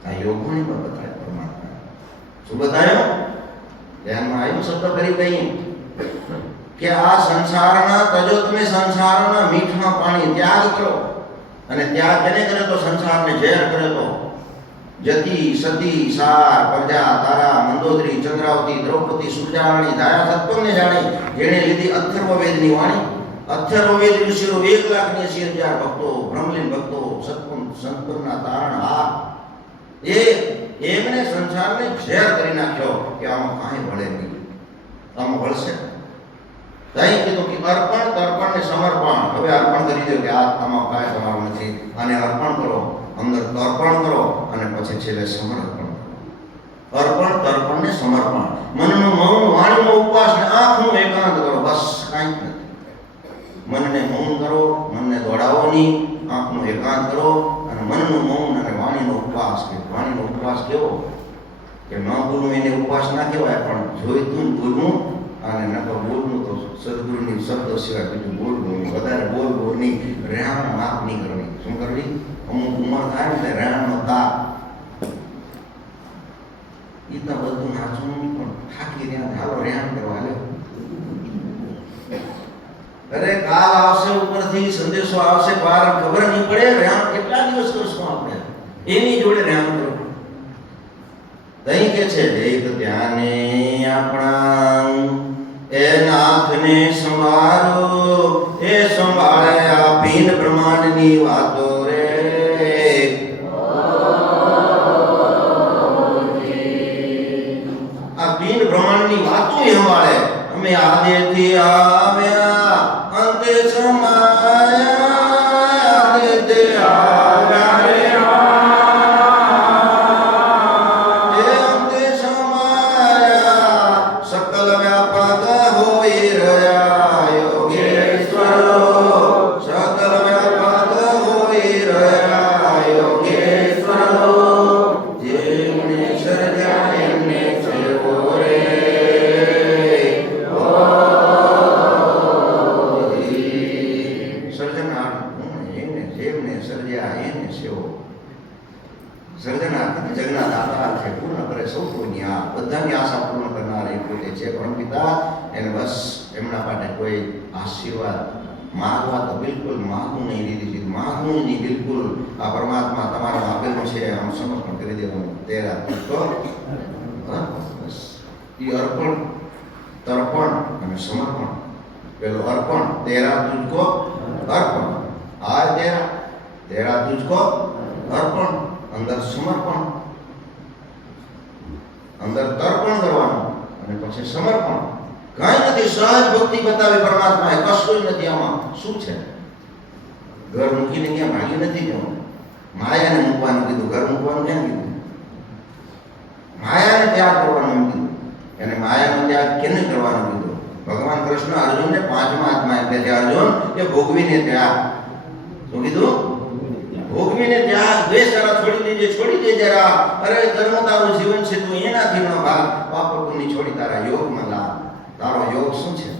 આ યોગવાણીમાં બતાવે પરમાત્મા. શું બતાવ્યો? ધ્યાનમાં આવ્યું શબ્દ ફરી કહીએ કે આ સંસારના તજો તમે સંસારના મીઠા પાણી ત્યાગ કરો. અને ત્યાગ કેને કરે તો સંસારને ઝેર કરે તો જતી સતી સાર પ્રજા તારા મંદોદરી ચંદ્રાવતી દ્રૌપદી સુરજારાણી ધાયા સત્પન્ને જાણી જેણે લીધી અથર્વવેદની વાણી અથર્વવેદ ઋષિઓ 1,80,000 ભક્તો બ્રહ્મલીન ભક્તો સંતના તારણ આ એમને સંસારને ઝેર કરી નાખ્યો કે આમાં કાંઈ ભળે નહીં, આમાં ભળશે તઈ કીધું કે અર્પણ તર્પણ ને સમર્પણ. હવે અર્પણ કરી દો કે આ આમાં કાંઈ તમારું નથી, આને અર્પણ કરો, અંદર તર્પણ કરો અને પછી છેલ્લે સમર્પણ. અર્પણ તર્પણ ને સમર્પણ. મનનું મૌન, વાણીનો ઉપવાસ ને આંખનું એકાંત કરો, બસ કાંઈ નથી. મનને મૌન કરો, મનને દોડાવો નહીં, આંખનું એકાંત કરો અને મનનું મૌન અને વાણીનો ઉપવાસ. કે વાણીનો ઉપવાસ કેવો કે ન બોલવું એને ઉપવાસ ના કહેવાય, પણ જોઈતું બોલવું અને નકર બોલવું તો સદગુરુની શબ્દો સિવાય બીજું બોલવું. વધારે બોલ નહીં, રહેણ માપ નહીં કરવી. શું કરવી? અમુક ઉંમર થાય એટલે રહેણનો તાપ એ તો બધું નાચવું પણ થાકી રહ્યા, હાલો રહેણ કરવા લે. અરે કાલ આવશે, ઉપરથી સંદેશો આવશે, બહાર ખબર નહીં પડે. રહેણ કેટલા દિવસ કરશું આપણે? એની જોડે રહેણ કરો. તઈ કે છે દેખ ધ્યાને આપણા એ નાથને સંભાળો, એ સંભાળે આ ભીન બ્રહ્માંડની વાતો રે. આ ભીન બ્રહ્માંડની વાતો સંભાળે. અમે આદેથી આવ્યા અંતે સમાયા, આદેથી આવ્યા રે માગવા તો બિલકુલ માગવું નહીં. દીધી માગવું નહીં બિલકુલ. આ પરમાત્મા તમારા આપેલું છે, આમ સમર્પણ કરી દેવાનું. તેરા તુજકો બસ એ અર્પણ તર્પણ અને સમર્પણ. પેલું અર્પણ, તેરા તુજકો અર્પણ. આ તેરા તુજકો અર્પણ. અંદર સમર્પણ, અંદર તર્પણ કરવાનું અને પછી સમર્પણ. કાંઈ નથી, સહજ ભક્તિ બતાવી પરમાત્માએ, કશું નથી. આમાં શું છે? ઘર મૂકીને ક્યાં ભાગ્યું નથી જવાનું. માયાને મૂકવાનું કીધું, ઘર મૂકવાનું ક્યાં કીધું? માયાને ત્યાગ કરવાનું એમ કીધું. અને માયાનો ત્યાગ કેને કરવાનું કીધું? ભગવાન કૃષ્ણ અર્જુનને 5મા હાથમાં એટલે છે અર્જુન કે ભોગવીને ત્યાગ. શું કીધું? ભોગવીને ત્યાગ. દ્વેષ જરા છોડી દેજે, છોડી દે જરા. અરે ધર્મ તારું જીવન છે, તું એનાથી ન ભાગ. પાપની છોડી તારા યોગમાં લાવ. તારો યોગ શું છે?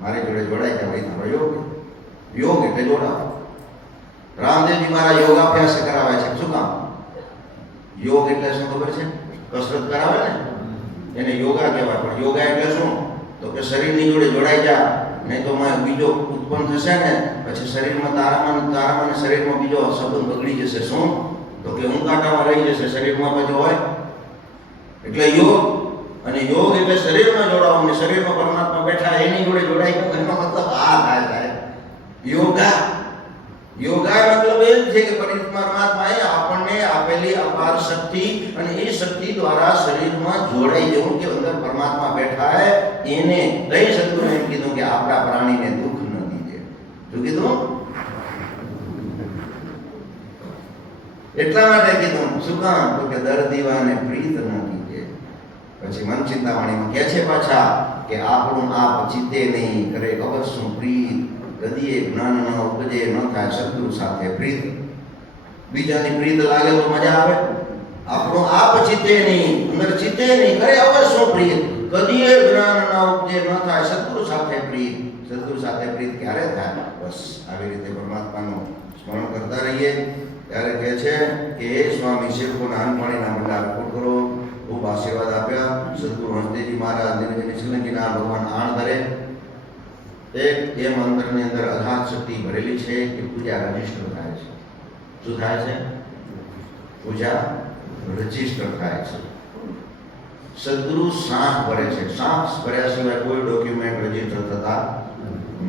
મારી જોડે જોડાઈ જાય ભાઈ, તારો યોગ. યોગ એટલે જોડાવ. રામદેવજી મારા યોગાભ્યાસ કરાવે છે. શું કામ? યોગ એટલે શું ખબર છે? કસરત કરાવે ને એને યોગા કહેવાય. પણ યોગા એટલે શું? તો કે શરીરની જોડે જોડાઈ જા, નહીં તો બીજો ઉત્પન્ન થશે ને પછી શરીરમાં તારામાં શરીરમાં બીજો સંબંધ બગડી જશે. શું? તો કે ઊંઘાટામાં રહી જશે, શરીરમાં પછી હોય. એટલે યોગ. અને યોગ એટલે શરીરમાં જોડાવું ને શરીરમાં પરમાત્મા બેઠા એની જોડે જોડાઈ ગયું. એનો મતલબ આ થાય યોગા. યોગા મતલબ એ છે કે પરમાત્માએ આપણને આપેલી અપાર શક્તિ અને એ શક્તિ દ્વારા શરીરમાં જોડાઈ જવું કે અંદર પરમાત્મા બેઠા હે એને લઈ સદગુરુ એમ કીધું કે આપણા પ્રાણીને દુઃખ ન દીજે. શું કીધું? એટલા માટે કીધું. શું કામ? તો કે દર્દીવાને પ્રીત ન દીજે. પછી મન ચિંતામણીમાં કહે છે પાછા કે આપણું આપ ચિત્તે નહીં કરે ખબર શું પ્રીત. કદીએ જ્ઞાન ન ઉપજે ન થાય સદગુરુ સાથે પ્રીત. બીજાની પ્રીત લાગે તો મજા આવે. આપણું આપ ચિત્તે નહીં, અંદર ચિત્તે નહીં કરે અવર શું પ્રીત. કદીએ જ્ઞાન ન ઉપજે ન થાય સદગુરુ સાથે પ્રીત. સદગુરુ સાથે પ્રીત ક્યારે થાય? બસ આવી રીતે પરમાત્માનું સ્મરણ કરતા રહીએ. ત્યારે કહે છે કે હે સ્વામી સેવકોના અનપાણીના ભંડાર પૂર્ણ કરો. ખૂબ આશીર્વાદ આપ્યા. સદગુરુ હંસદેવજી મહારાજ નિશ્ચલંકીના ભગવાન આણ ધરે. એક એ મંત્રની અંદર અગાધ શક્તિ ભરેલી છે કે પૂજા રજીસ્ટર થાય છે. શું થાય છે? પૂજા રજીસ્ટર થાય છે. સદગુરુ સાંઠ ભરે છે. સાંઠ ભર્યા સિવાય કોઈ ડોક્યુમેન્ટ રજીસ્ટર થતા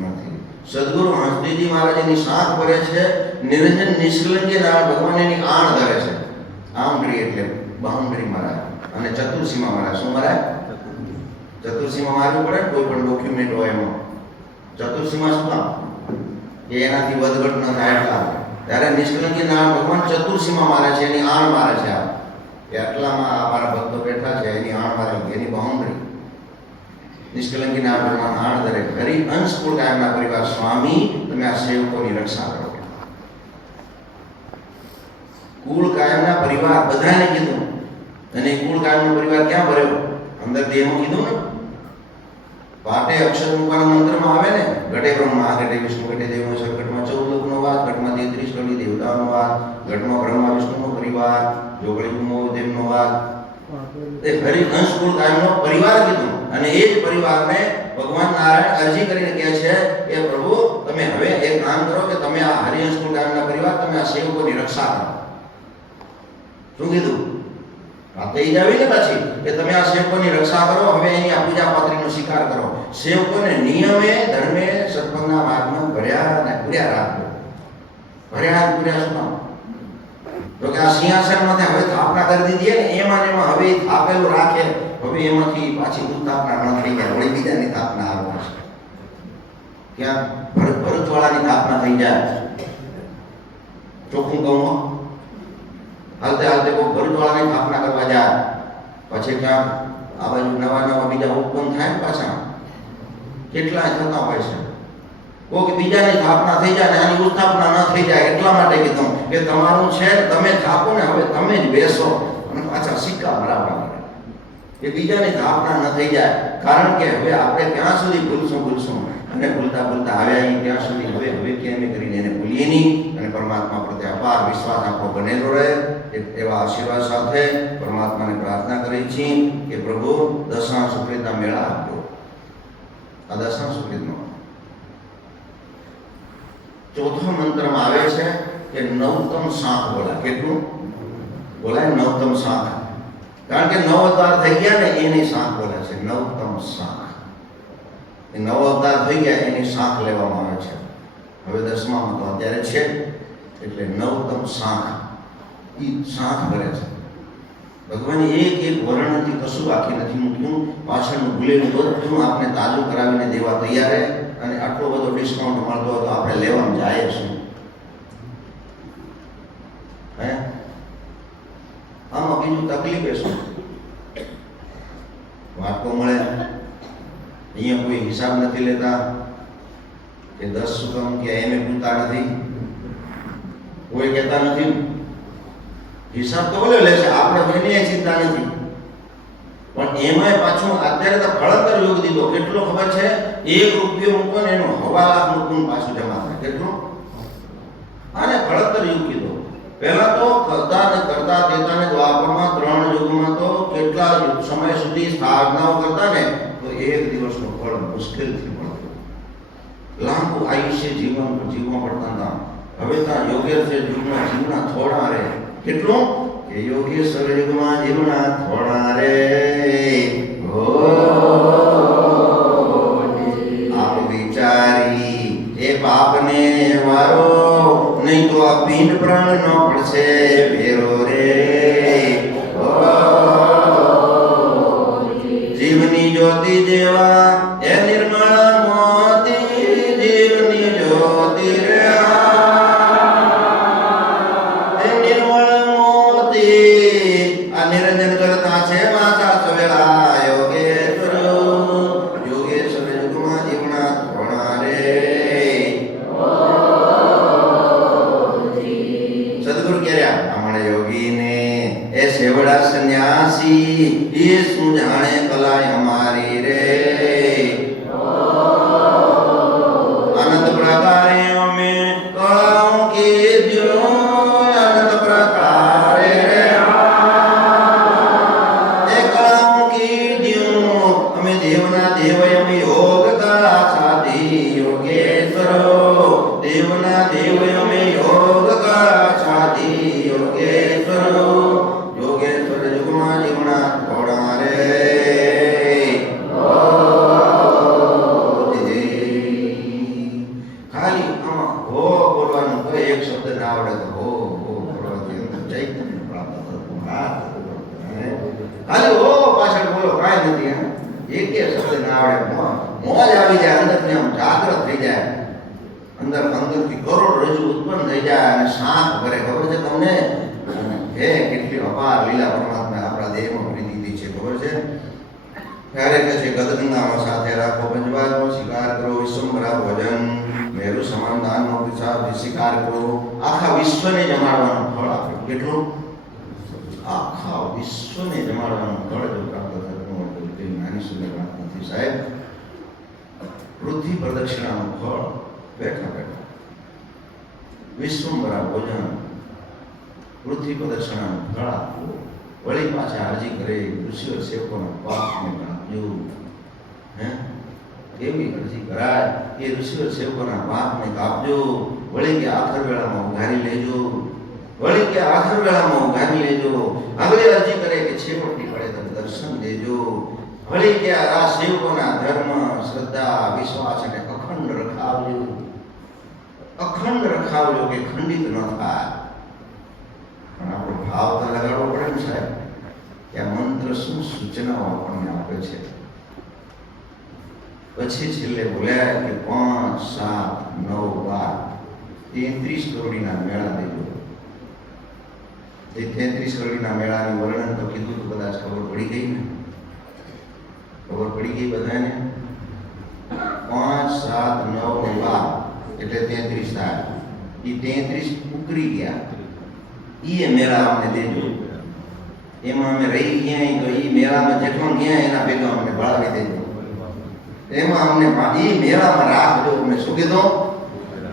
નથી. સદગુરુ હંસદેવજી મહારાજની સાંઠ ભરે છે. નિરંજન નિષ્કલંકી નારાયણ ભગવાન એની આણ ધરે છે. આંગળી એટલે બાઉન્ડ્રી મહારાજ અને ચતુર્સીમા મહારાજ. શું મહારાજ? ચતુર્સીમા મારવું પડે કોઈ પણ ડોક્યુમેન્ટ હોય એમાં. ચતુર્સીમા શું કામ? કે એનાથી વધઘટ ન થાય એટલા. ત્યારે નિષ્કલંકી નારાયણ ભગવાન ચતુર્સીમા મારે છે, એની આણ મારે છે. એટલામાં અમારા ભક્તો બેઠા છે, એની આણ મારે, એની બાઉન્ડ્રી. નિષ્કલંકી નારાયણ ભગવાન આણ ધરે. હરિ અંશ કુળ કાયમના પરિવાર સ્વામી, તમે આ સેવકોની રક્ષા કરો. કુળ કાયમના પરિવાર બધાને કીધું. અને કુળ કાયમનો પરિવાર ક્યાં ભર્યો? અંદર દેહમાં કીધું ને. પાટે અક્ષર મૂકવાના મંત્રમાં આવે ને, ઘટે બ્રહ્મા, ઘટે વિષ્ણુ, ઘટે દેવો, ઘટમાં 14 લોકનો વાસ, ઘટમાં 33 કરોડ દેવતાઓનો વાસ, ઘટમાં બ્રહ્મા વિષ્ણુનો પરિવાર, જોગળીનો દેવનો વાસ. એ હરિ અંશ કુળ કાયમનો પરિવાર કીધું. અને એ જ પરિવારને ભગવાન નારાયણ અરજી કરીને કહે છે કે પ્રભુ તમે હવે એક કામ કરો કે તમે આ હરિ અંશ કુળ કાયમના પરિવાર, તમે આ સેવકોની રક્ષા કરો. શું કીધું? વાત થઈ જાવી ને પછી કે તમે આ સેવકોની રક્ષા કરો. હવે એની આ પૂજા પાત્રીનો સ્વીકાર કરો. સેવકોને નિયમે ધર્મે સત્સંગના માર્ગમાં ભર્યા અને પૂર્યા રાખો. ભર્યા પૂર્યા શું કામ? તો કે આ સિંહાસનમાંથી હવે સ્થાપના કરી દીધી ને, એમાં હવે સ્થાપેલું રાખે. હવે એમાંથી પાછી સ્થાપના ન થઈ જાય, વળી બીજાની સ્થાપના આવે છે. ક્યાં ભરતવાળાની સ્થાપના થઈ જાય. ચોખ્ખું કહું, હાલતે હાલતે કોઈ ભરતવાળાની સ્થાપના કરવા જાય, પછી ક્યાં આ બાજુ નવા નવા બીજા ઉત્પન્ન થાય પાછા. કેટલા થતા હોય છે. કોઈ બીજાની સ્થાપના થઈ જાય ને આની સ્થાપના ન થઈ જાય. એટલા માટે કીધું કે તમારું છે, તમે થાપો ને, હવે તમે જ બેસો અને પાછા સિક્કા ભરાવવા પડે. એ બીજાની સ્થાપના ન થઈ જાય. કારણ કે હવે આપણે ક્યાં સુધી ભૂલશું અને ભૂલતા આવ્યા ત્યાં સુધી હવે કેમ કરીને એને ભૂલીએ નહીં. અને પરમાત્મા પ્રત્યે અપાર વિશ્વાસ આપણો બનેલો રહે. એવા આશીર્વાદ સાથે પરમાત્માને પ્રાર્થના કરી છીએ કે પ્રભુ દશા સુપ્રીતના મેળા આપજો. આ દશા સુપ્રીતનો ચોથો મંત્રમાં આવે છે કે નવતમ શાખ બોલાય. કેટલું બોલાય? નવતમ શાખ. કારણ કે 9 અવતાર થઈ ગયા ને એની શાખ બોલાય છે નવતમ શાખ. એ 9 અવતાર થઈ ગયા એની શાખ લેવામાં આવે છે. હવે 10મામાં તો અત્યારે છે એટલે નવતમ શાખ. એ શાખ ભરે છે. ભગવાને એક વર્ણનથી કશું બાકી નથી મૂક્યું. પાછળનું ભૂલેલું બધું આપણે તાજું કરાવીને દેવા તૈયાર. અને આટલો બધો ડિસ્કાઉન્ટ મળતો હોય તો આપણે લેવાનું જાય છે. હે આમાં બીજું તકલીફ એ શું? વાટકો મળે, અહીંયા કોઈ હિસાબ નથી લેતા કે 10 સુકમ કે એમ પૂછતા નથી, કોઈ કહેતા નથી. હિસાબ તો બોલે લે છે, આપણે કોઈને ચિંતા નથી. પણ એમાંય પાછું અત્યારે તો ફળતર યોગ દીધો. કેટલો ખબર છે? 1 રૂપિયો મૂકો ને એનું 1.5 લાખ મૂકવું પાછું જમા થાય. કેટલું? આને ફળતર યુગ કીધો. પહેલા તો કરતા દેતા ને દ્વાપરમાં 3 યુગમાં તો કેટલા સમય સુધી સાધનાઓ કરતા ને તો 1 દિવસનું ફળ મુશ્કેલથી મળતું. લાંબુ આયુષ્ય જીવવા પડતા હતા. હવે ત્યાં યોગેશ્વર યુગમાં જીવના થોડા રહે. કેટલું? કે યોગેશ્વર યુગમાં જીવના થોડા રે. આપ વિચારી એ પાપને વારો, નહીં તો આ પિંડ પ્રાણ નો પડશે ભેરો રે. જીવની જ્યોતિ જેવા એ નિર્મળ મોતી, જીવની જ્યોતિ રે એ નિર્મળ મોતી. આ નિરંજન કરતા છે માતા સવેળા યોગેશ્વર યુગમાં જીવના થોડા રે. સદગુરુ કર્યા હમણે યોગીને એ સેવડા સંન્યાસી, એ શું જાણે કલાય અમારી રે. આનંદ પ્રકારે અમે કળાઓ કીધું, આનંદ પ્રકારે એ કળાઓ કીધું. અમે દેવના દેવ અમે યોગ કળા સાધી યોગેશ્વરો. દેવના દેવ અમે યોગ કળા સાધી યોગેશ્વરો. ના આવડે તો હો કરવાથી અંદર ચૈતન્ય પ્રાપ્ત થતું. ખાલી હો પાછળ બોલો કાંઈ નથી. એક શબ્દ ના આવડે મોજ આવી જાય, અંદરથી આમ જાગૃત થઈ જાય, અંદરથી કરોડરજ્જુ ઉત્પન્ન થઈ જાય અને શાંત કરે. ખબર છે તમને હે કેટલી અપાર લીલા પરમાત્મા આપણા દેહમાં ભરી દીધી છે ખબર છે? ત્યારે કહે છે ગદગંગામાં સાથે રાખો પંચવાજનો શિકાર કરો, વિશ્વંભરા ભોજન મેરુ સમાન દાનનો શિકાર કરો. આખા વિશ્વને જમાડવાનું ફળ આપ્યું. કેટલું? આખા વિશ્વને જમાડવાનું ફળ જો પ્રાપ્ત થતું હોય તો તે નાની સુંદર વાત નથી સાહેબ. પૃથ્વી પ્રદક્ષિણાનું ફળ બેઠા બેઠા વિશ્વંભરા ભોજન, પૃથ્વી પ્રદક્ષિણાનું ફળ આપવું. વળી પાછા અરજી કરે ઋષિઓ સેવકોના પાપને કાપ્યું. કેવી અરજી કરાય કે ઋષિઓ સેવકોના પાપને કાપજો. વળી કે આખર વેળામાં ઉઘારી લેજો, વળી કે આખર વેળામાં ઉઘારી લેજો. આગળ અરજી કરે કે છેવટની પડે તમે દર્શન દેજો. વળી કે આ સેવકોના ધર્મ, શ્રદ્ધા, વિશ્વાસ અને અખંડ રખાવજો. અખંડ રખાવજો કે ખંડિત ન થાય. પણ આપણો ભાવ તો લગાડવો પડે ને સાહેબ કે આ મંત્ર શું સૂચનાઓ આપણને આપે છે. પછી છેલ્લે બોલ્યા કે 5, 7, 9, 12 33 કરોડીના મેળા દેજો. એ 33 કરોડીના મેળાનું વર્ણન તો કીધું તો કદાચ ખબર પડી ગઈ ને? ખબર પડી ગઈ બધાને? 5, 7, 9 ને 12 એટલે 33 થાય. એ 33 ઉકરી ગયા. એ મેળા અમને દેજો. એમાં અમે રહી ગયા તો એ મેળામાં જેટલો ગયા એના ભેગા અમને ભળાવી દેજો. એમાં અમને એ મેળામાં રાખજો. અમને શું કીધું?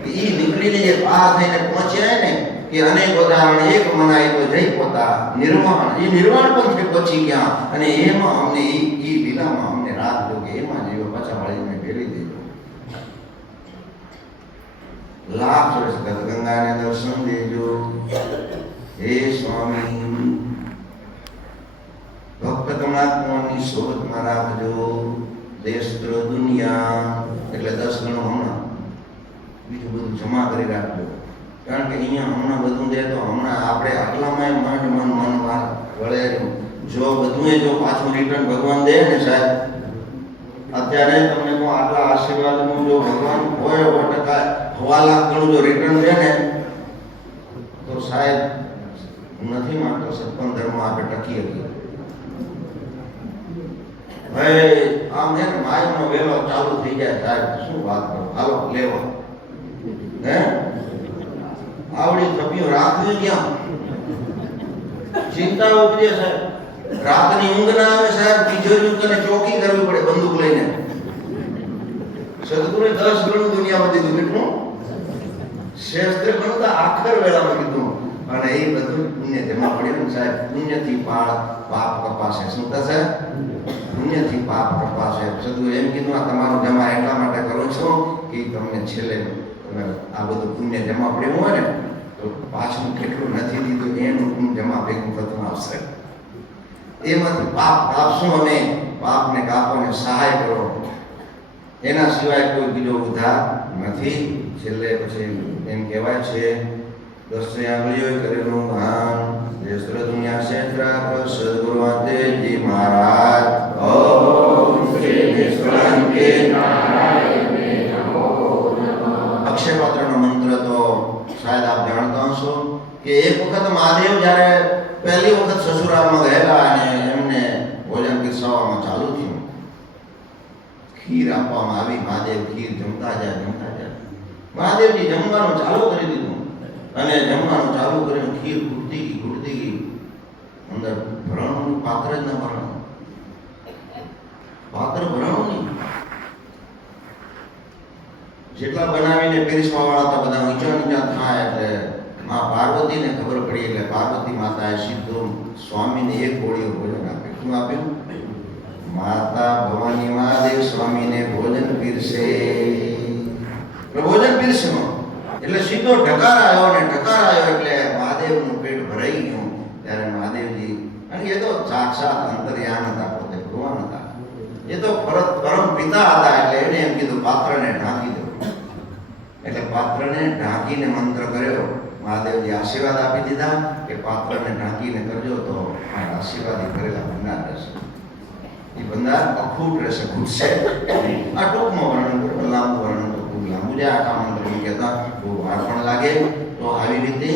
એ નીકળીને જે પાર થઈને પહોંચ્યા ને કે અનેક ઉદાહરણ એક મનાય તો જઈ પોતા નિર્વાણ. એ નિર્વાણ પણ પહોંચી ગયા અને એમાં અમને એ લીલામાં અમને રાખજો કે એમાં જીવો પાછા વાળીને ફેરવી દેજો. લાખ વર્ષ ગંગાને દર્શન દેજો. હે સ્વામી ભક્ત કમળાત્માની શોધમાં રાખજો. દેશત્ર દુનિયા એટલે 10 ગણું હમણાં બીજું બધું જમા કરી રાખજો. કારણ કે અહીંયા હમણાં બધું દે તો હમણાં આપણે આટલામાં મન વળે. જો બધું જો પાછું રિટર્ન ભગવાન દે ને સાહેબ, અત્યારે તમને કહું આટલા આશીર્વાદનું જો ભગવાન હોય 1% 1.25 લાખ ગણું જો રિટર્ન દે ને તો સાહેબ નથી માનતો સત્પન ધર્મ આપણે ટકી શકીએ. ભાઈ આમ છે ને માયનો વેલો ચાલુ થઈ જાય સાહેબ, શું વાત કરો. હાલો લેવા હે આવડી થપ્યો રાખવી ક્યાં? ચિંતા ઉપજે સાહેબ. રાતની ઊંઘ ના આવે સાહેબ. તિજોરી તને ચોકી કરવી પડે બંદૂક લઈને. સદગુરુએ 10 ગણું દુનિયામાં દીધું. કેટલું? શાસ્ત્ર ગણતા આખર વેળામાં કીધું. અને એ બધું પુણ્ય જમા પડ્યું ને સાહેબ. પુણ્યથી પાપ કપાશે. શું થશે? પુણ્યથી પાપ કપાશે. સદગુરુ એમ કીધું આ તમારું જમા એટલા માટે કરો છો કે તમને છેલ્લે આ બધું પુણ્ય જમા પડ્યું હોય ને તો પાછું કેટલું નથી દીધું એનું પુણ્ય જમા ભેગું થતું આવશે. એમાંથી પાપ કાપશું અમે. પાપને કાપો ને સહાય કરો. એના સિવાય કોઈ બીજો ઉદ્ધાર નથી. છેલ્લે પછી એમ કહેવાય છે 10 આંગળીઓ કરેલું ગાન દેશત્ર દુનિયા ક્ષેત્ર સદગુરુ તેજી મહારાજ. ઓમ શ્રી નિષ્કળંકે નારાયણે નમો નમઃ. અક્ષયપાત્રનો મંત્ર તો શાયદ આપ જાણતા હશો કે એક વખત મહાદેવ જ્યારે પહેલી વખત સસુરાલમાં ગયેલા અને એમને ભોજન પીરસાવવામાં ચાલુ થયું. ખીર આપવામાં આવી. મહાદેવ ખીર જમતા જાય. મહાદેવજી જમવાનું ચાલુ કરી દીધું અને જમવાનું ચાલુ કરીને ખીર ઘૂટતી ગઈ. અંદર ભરણનું પાત્ર જ ન ભરણ. પાત્ર ભરણું નહીં. જેટલા બનાવીને પીરસવા વાળા હતા બધા ઊંચા થાય એટલે માં પાર્વતીને ખબર પડી. એટલે પાર્વતી માતાએ સીધું સ્વામીને એક કોળીઓ ભોજન આપ્યું. શું આપ્યું? માતા ભવાની મહાદેવ સ્વામીને ભોજન પીરસે. ભોજન પીરસનો એટલે સીધો ઢકાર આવ્યો ને ઢકાર આવ્યો એટલે મહાદેવનું પેટ ભરાઈ ગયું. ત્યારે મહાદેવજી અને એ તો સાક્ષાત અંતર્યાન હતા, પોતે ભગવાન હતા. એ તો પરમ પિતા હતા. એટલે એને એમ કીધું પાત્રને ઢાંકી દો. એટલે પાત્રને ઢાંકીને મંત્ર કર્યો. મહાદેવજી આશીર્વાદ આપી દીધા કે પાત્રને ઢાંકીને કરજો તો આ આશીર્વાદી કરેલા ભંડાર રહેશે. એ ભંડાર અખૂટ રહેશે, ખૂટશે. આ ટૂંકમાં વર્ણન કર્યું, લાંબુ વર્ણન તો ખૂબ લાંબુ છે. આ કામ અંદર કહેતા બહુ વાર પણ લાગે. તો આવી રીતે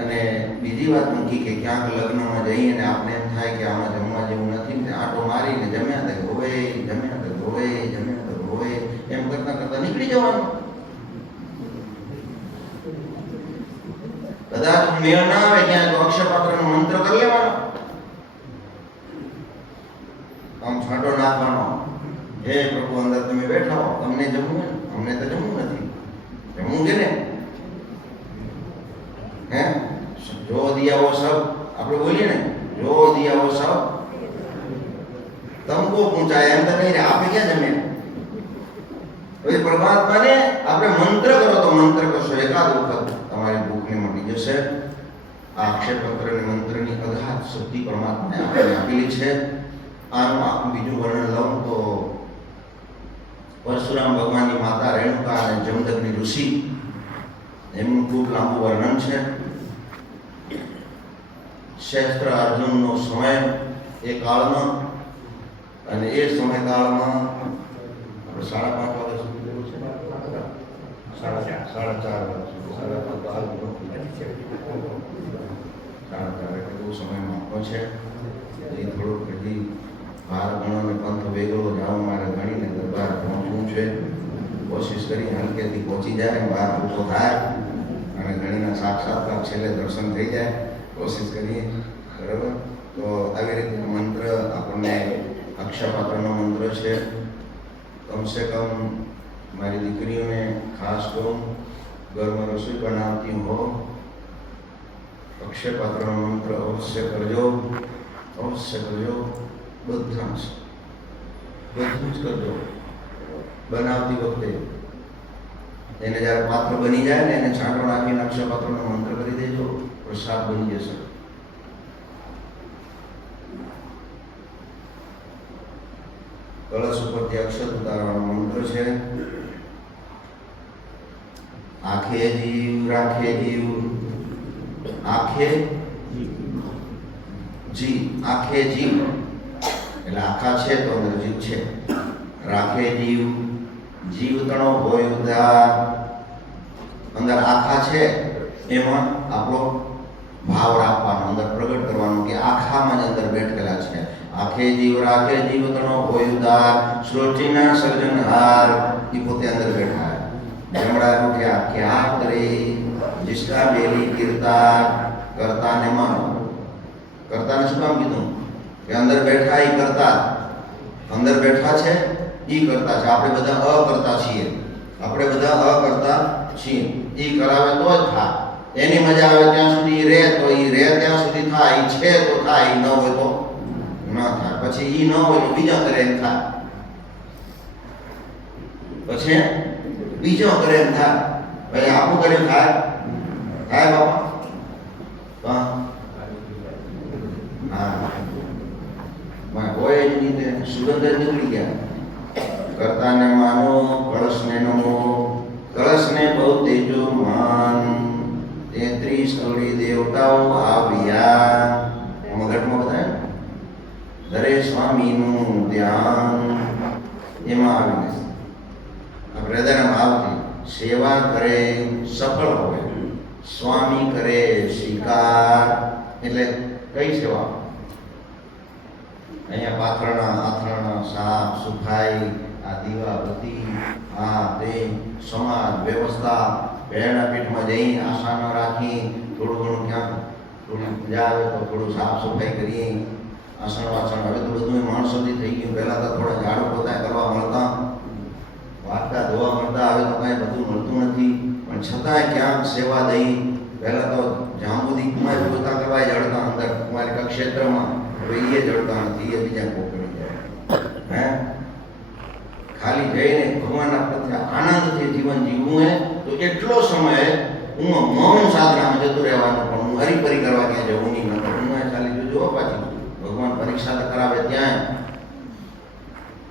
અને બીજી વાત મૂકી કે ક્યાંક લગ્નમાં જઈએ અને આપણે એમ થાય કે આમાં જમવા જેવું નથી ને આટો મારીને જમ્યા તો હોવે, જમ્યા તો હોવે, જમ્યા તો હોવે, એમ કરતા કરતા નીકળી જવાનું. કદાચ મેળ ના આવે ત્યાં તો અક્ષયપાત્રનો મંત્ર કરી લેવાનો, આમ છાંટો નાખવાનો, હે પ્રભુ અંદર તમે બેઠા હો, તમને જમવું, અમને તો જમવું નથી, જમવું છે ને. હે જો દિયા વો સબ, આપણે બોલીએ ને, જો દિયા વો સબ તમકો પહોંચાય, એમ તો નહીં રે આપણે ક્યાં જમે. હવે પરમાત્માને આપણે મંત્ર કરો તો મંત્ર કરશો એકાદ વખત તમારી ભૂખને મટી જશે. આ અક્ષયપત્રની મંત્રની અગાધ શક્તિ પરમાત્માએ આપણને આપેલી છે. આનું આખું બીજું વર્ણન લઉં તો પરશુરામ ભગવાનની માતા રેણુકા અને જમદગ્નિ ઋષિ, એમનું ખૂબ લાંબુ વર્ણન છે. શસ્ત્ર અર્જુનનો સમય એ કાળમાં, અને એ સમયકાળમાં આપણે 5.5 વર્ષ સુધી જેવું છે, 4.5 વર્ષ, 4.5 એટલે બહુ સમય આપવો છે. એ થોડુંક હજી બહાર ગણો પંથ વેગળો જાઓ, મારે ગણીને દરબાર પહોંચવું છે. કોશિશ કરી હલકેથી પહોંચી જાય, બહાર ઊભો થાય અને ગણીના સાક્ષાત્કાર છેલ્લે દર્શન થઈ જાય. કોશિશ કરીએ, બરાબર. તો આવી રીતે મંત્ર આપણને અક્ષયપાત્રનો મંત્ર છે. કમસે કમ મારી દીકરીઓને ખાસ કહું, ઘરમાં રસોઈ બનાવતી હો, અક્ષયપાત્રનો મંત્ર અવશ્ય કરજો, અવશ્ય કરજો. બધું જ કરજો. બનાવતી વખતે એને જ્યારે પાત્ર બની જાય ને એને છાંટો નાખીને અક્ષયપાત્રનો મંત્ર કરી દેજો, પ્રસાદ બની જશે. કળશ ઉપરથી અક્ષત ઉતારવાનો મંત્ર છે. આંખે જીવ રાખે જીવ, આંખે જીવ, આંખે જીવ એટલે આખા છે તો અંદર જીવ છે. રાખે જીવ, જીવ તણો હોય ઉધાર. અંદર આખા છે એમાં આપણો ભાવ રાખવાનો, અંદર પ્રગટ કરવાનો કે આખામાં જ અંદર બેઠેલા છે. આખે જીવ રાખે જીવ તણો હોય ઉધાર, સૃષ્ટિના સર્જનહાર એ પોતે અંદર બેઠા. જમણા ઉઠ્યા ક્યાં કરે, जिसका बेली कीर्ता, करता ने मानो. करता ने શું કામ કીધું કે અંદર બેઠા એ કરતા, અંદર બેઠા છે એ કરતા છે. આપણે બધા અકર્તા છીએ, આપણે બધા અકર્તા છીએ. એ કરાવે તો જ થાય, એની મજા આવે ત્યાં સુધી રહે તો એ રહે ત્યાં સુધી થાય, એ છે તો થાય, એ ન હોય તો ન થાય. પછી એ ન હોય તો બીજા કરે એમ થાય, પછી બીજો કરે એમ થાય. ભાઈ આપણું કરે થાય, થાય બાપા. હા હોય જ રીતે સુગંધ જ નીકળી ગયા. કરતાને માનો, કળશને નમો, કળશને બહુ તેજો માન. 33 કરોડી દેવતાઓ આવ્યા. મગટમાં બતાવે દરે સ્વામીનું ધ્યાન, એમાં આવીને હૃદયના ભાવથી સેવા કરે સફળ હોય. સ્વામી કરે શિકાર, એટલે કઈ સેવા? અહીંયા પાથરણા આથરણા સાફ સફાઈ, આ દીવાબત્તી, આ તે સમાજ વ્યવસ્થા, ભેળના પીઠમાં જઈ આશાનો રાખી, થોડું ઘણું ક્યાંક થોડી મજા આવે તો થોડું સાફ સફાઈ કરીએ. આસણ વાસણ હવે તો બધું માણસોથી થઈ ગયું. પહેલાં તો થોડા ઝાડુ પોતા કરવા મળતા, વાટકા ધોવા મળતા, હવે તો કાંઈ બધું મળતું નથી. પણ છતાંય ક્યાંક સેવા દઈ. પહેલાં તો જાંબુદી કુમારી પોતા કરવા જડતા અંદર કુમારિકા ક્ષેત્રમાં, હવે એ જડતા નથી, એ બીજા કોકડી જાય. હે ખાલી જઈને ભગવાનના પ્રત્યે આનંદથી જીવન જીવવું હે તો એટલો સમય હું મૌન સાધનામાં જતું રહેવાનું, પણ હું હરીફરી કરવા ક્યાં જવું નહીં. નતો હું ખાલી જોજો પાછી ભગવાન પરીક્ષા તો કરાવે ત્યાં.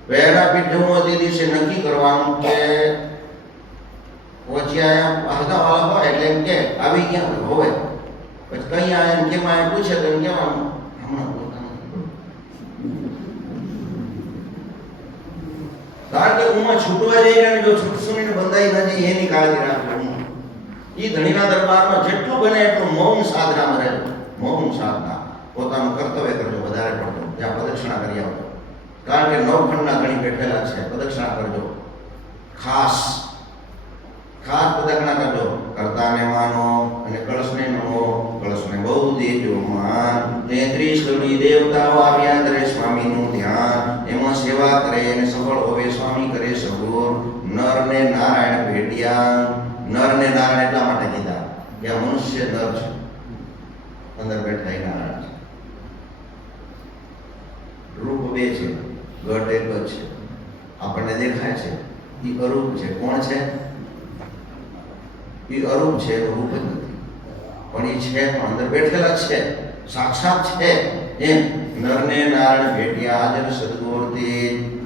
પહેલા પીઠ જમવા તે દિવસે નક્કી કરવાનું કે પછી આયા હગાવાળા હોય એટલે એમ કે આવી ગયા હોય, પછી કઈ આયા કેમ આયા પૂછે તો એમ કહેવાનું હમણાં પોતાનું. કારણ કે ઉમાં છૂટવા જઈ રહ્યા, જો છૂટશું ને બંધાઈ ના જાય એની કાળજી રાખવી. એ ધણીના દરબારમાં જેટલું બને એટલું મૌન સાધનામાં રહેવું. મૌન સાધના, પોતાનું કર્તવ્ય કરજો વધારે પડતો, જ્યાં પ્રદક્ષિણા કરી આવજો. કારણ કે 9 ખંડના ધણી બેઠેલા છે, પ્રદક્ષિણા કરજો. ખાસ પ્રદક્ષિણા કરજો. કર્તાને માનો અને કળશને નમો, કળશને બહુ દેજો માન. 33 કરોડ દેવતાઓ આવ્યા કરે સ્વામીનું ધ્યાન, એમાં સેવા કરે અને સફળ હોવે સ્વામી કરે સગુર. નરને નારાયણ ભેટ્યા. નરને નારાયણ એટલા માટે કીધા કે આ મનુષ્ય નર છે, અંદર બેઠા એ નારાયણ છે. રૂપ બે છે, ગઢ એક જ છે, આપણને દેખાય છે. એ અરૂપ છે. કોણ છે? એ અરૂપ છે, રૂપ જ નથી. પણ એ છે, પણ અંદર બેઠેલા છે, સાક્ષાત છે. એમ નરને નારાયણ ભેટ્યા જન સદગુર તે,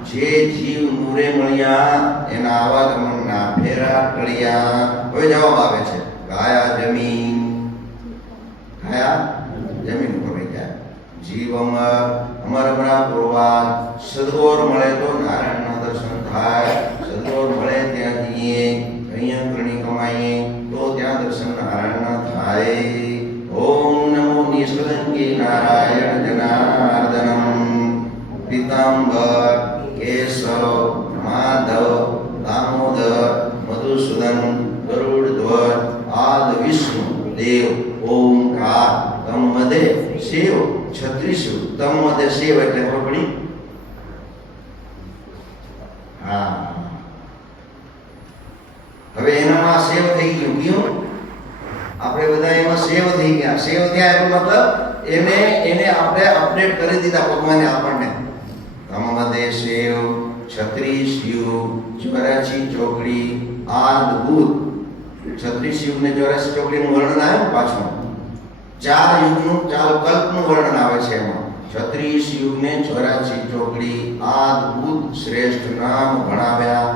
જે જીવ નૂરે મળ્યા એના આવાગમનના ફેરા ટળ્યા. હવે જવાબ આવે છે, ગાયા જમીન. ગાયા જમીન ઉપર રહી ગયા. જીવ અમર અમરા પૂર્વાદ. સદગુર મળે તો નારાયણના દર્શન થાય. સદગુર મળે ત્યાં જઈએ, અહીંયા કરણી કમાઈએ તો ત્યાં દર્શન નારાયણના થાય. ઓમ નમો નિષ્કલંકી નારાયણ જનાર્દનમ. પીતાંબર કેશવ માધવ દામોદર મધુસૂદન ગરુડધ્વજ આદ વિષ્ણુ દેવ ઓમકાર તમ મદે શિવ 36 તમ મદે શિવ એટલે ખબર પડી? હા, હવે એનામાં સેવ થઈ ગયું. કયું? આપણે બધા એમાં સેવ થઈ ગયા. સેવ થયા એનો મતલબ એને આપણે અપડેટ કરી દીધા ભગવાને આપણને. તમમદે શિવ 36 યુગ 84 ચોકડી અદ્ભુત. 36 યુગ ને 84 ચોકડીનું વર્ણન આવ્યું પાછું. 4 યુગનું 4 કલ્પનું વર્ણન આવે છે એમાં. 36 યુગ ને 84 ચોકડી અદ્ભુત શ્રેષ્ઠ નામ ભણાવ્યા.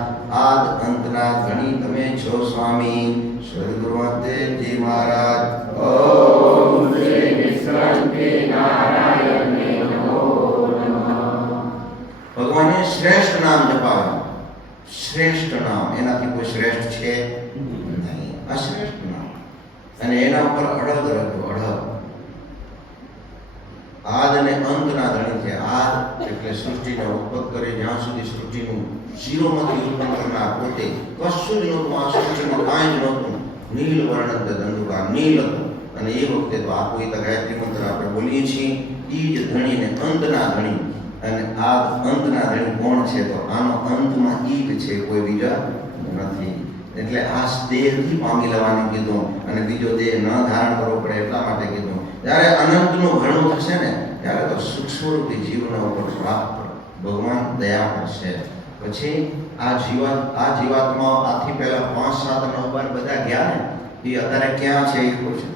આદ અંતના ધણી તમે છો સ્વામી. સદગુરુદેવજી મહારાજ. ઓમ શ્રી નિષ્કલંકી નારાયણ નમો નમઃ. ભગવાને શ્રેષ્ઠ નામ જપાવ્યું. શ્રેષ્ઠ નામ, એનાથી કોઈ શ્રેષ્ઠ છે નહીં. આ શ્રેષ્ઠ નામ, અને એના ઉપર અડગ રહ્યો. અડગ. આદ અને અંતના ધણી છે. આદ એટલે સૃષ્ટિને ઉત્પત્ત કરી જ્યાં સુધી સૃષ્ટિનું શિરોમાંથી ઉત્પન્ન કરનાર પોતે. કશું જ નહોતું આ સૃષ્ટિમાં, કાંઈ જ નહોતું. નીલ વર્ણન ધંધુકા, નીલ હતું. અને એ વખતે તો આ કોઈ ગાયત્રી મંત્ર આપણે બોલીએ છીએ. એ જ ધણીને અંતના ધણી. અને આ અંતના ધણી કોણ છે? તો આનો અંતમાં ઈ જ છે, કોઈ બીજા નથી. એટલે આ દેહથી પામી લેવાનું કીધું, અને બીજો દેહ ન ધારણ કરવો પડે એટલા માટે કીધું. જ્યારે અનંતનું ઘણું થશે ને ત્યારે તો સૂક્ષ્મરૂપી જીવના ઉપર પ્રાપ્ત ભગવાન દયા કરશે. પછી આ જીવાત્માઓ આથી પહેલા 5, 7, 9 વાર બધા ગયા ને, એ અત્યારે ક્યાં છે એ પૂછે.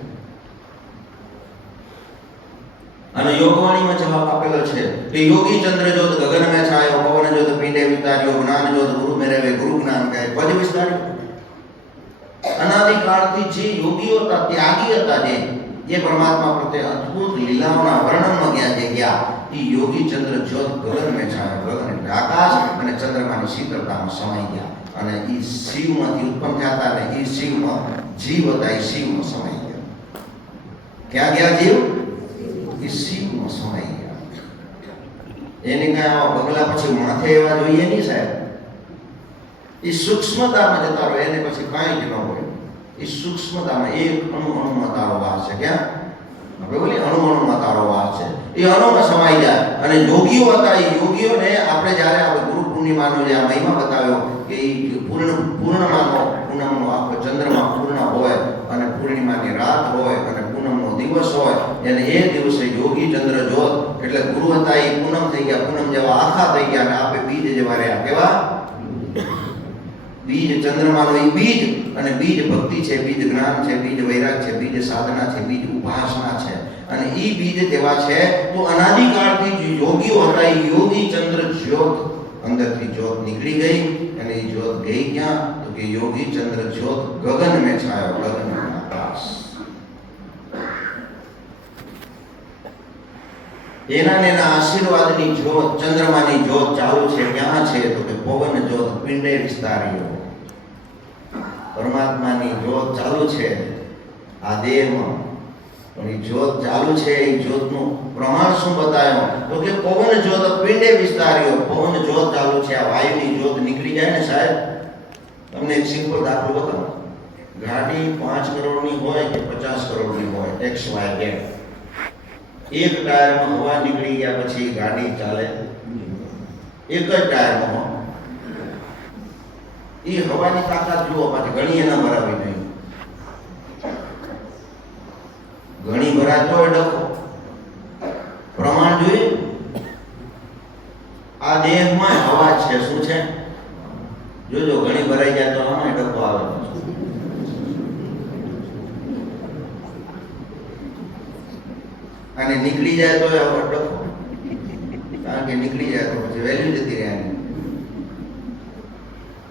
અને યોગવાણીમાં જવાબ આપેલો છે કે યોગી ચંદ્ર જ્યોત ગગન મેં છાયો, પવન જ્યોત પિંડે વિસ્તાર્યો, જ્ઞાન જ્યોત ગુરુ મેં રહેવે, ગુરુ જ્ઞાન કહે પદ વિસ્તાર્યો. અનાદિકાળથી જે યોગીઓ હતા, ત્યાગી હતા, જે પરમાત્મા પ્રત્યે અદ્ભુત લીલાઓના વર્ણનમાં ગયા એ યોગી ચંદ્ર જ્યોત ગગન મેં છાયો. ગગન એટલે આકાશ, અને ચંદ્રમાની શીતળતામાં સમાઈ ગયા. અને એ શિવમાંથી ઉત્પન્ન થયા હતા, અને એ શિવમાં જીવ હતા, એ શિવમાં સમાઈ ગયા. ક્યાં ગયા જીવ? એ શિવમાં સમાઈ ગયા. એને કઈ આવા બગલા પછી માથે એવા જોઈએ નહીં સાહેબ. એ સૂક્ષ્મતામાં જતા રહો, એને પછી કાંઈ જ ન હોય. એ સૂક્ષ્મતામાં એક અણુમાં તારો વાસ છે. ક્યાં? આપણે બોલીએ અણુમાં તારો વાસ છે. એ અણુમાં સમાઈ જાય. અને યોગીઓ હતા, એ યોગીઓને આપણે જ્યારે આપણે ગુરુ પૂર્ણિમાનો જે આ મહિમા બતાવ્યો કે એ પૂર્ણમાનો, પૂનમનો આખો ચંદ્રમા પૂર્ણ હોય, અને પૂર્ણિમાની રાત હોય, અને પૂનમનો દિવસ હોય, અને એ દિવસે યોગી ચંદ્ર જ્યોત એટલે ગુરુ હતા એ પૂનમ થઈ ગયા, પૂનમ જેવા આખા થઈ ગયા, અને આપણે બીજ જેવા રહ્યા. કેવા? બીજ. ચંદ્રમાનો એ બીજ, અને બીજ ભક્તિ છે, બીજ જ્ઞાન છે, બીજ વૈરાગ છે, બીજ સાધના છે, બીજ ઉપાસના છે. અને એ બીજ તેવા છે. તો અનાદિકાળથી જે યોગીઓ હતા એ યોગી ચંદ્ર જ્યોત અંદરથી જ્યોત નીકળી ગઈ, અને એ જ્યોત ગઈ ક્યાં? તો कि योगी चंद्र ज्योत गगन में छायो, गगन में आकाश। एना ने आशीर्वादनी ज्योत चंद्रमानी ज्योत चालू छे क्यां छे तो के पवन ज्योत पिंडे विस्तार्यो। परमात्मानी ज्योत चालू छे आ देहमां, पण ई ज्योत चालू छे ई ज्योतનું प्रमाण શું બતાયો તો કે પવન જ્યોત પિંડે વિસ્તાર્યો। પવન જ્યોત ચાલુ છે, આ વાયુની જ્યોત નીકળી જાય ને સાહેબ, તમને એક સિમ્પલ દાખલો બતાવું। ગાડી 5 કરોડની હોય કે 50 કરોડની હોય, XYZ, એક ટાયરમાં હવા નીકળી ગયા પછી ગાડી ચાલે? એક જ ટાયરમાં એ હવાની તાકાત જુઓ, પાછી ઘણી એના ભરાવી નહીં, ઘણી ભરાય તો ડખો પ્રમાણ જોઈએ। આ દેહમાં હવા છે, શું છે જોજો, ઘણી ભરાઈ જાય તો આમાં ડખો આવે, અને નીકળી જાય તો ડખો, કારણ કે નીકળી જાય તો પછી વેલ્યુ જતી રહે।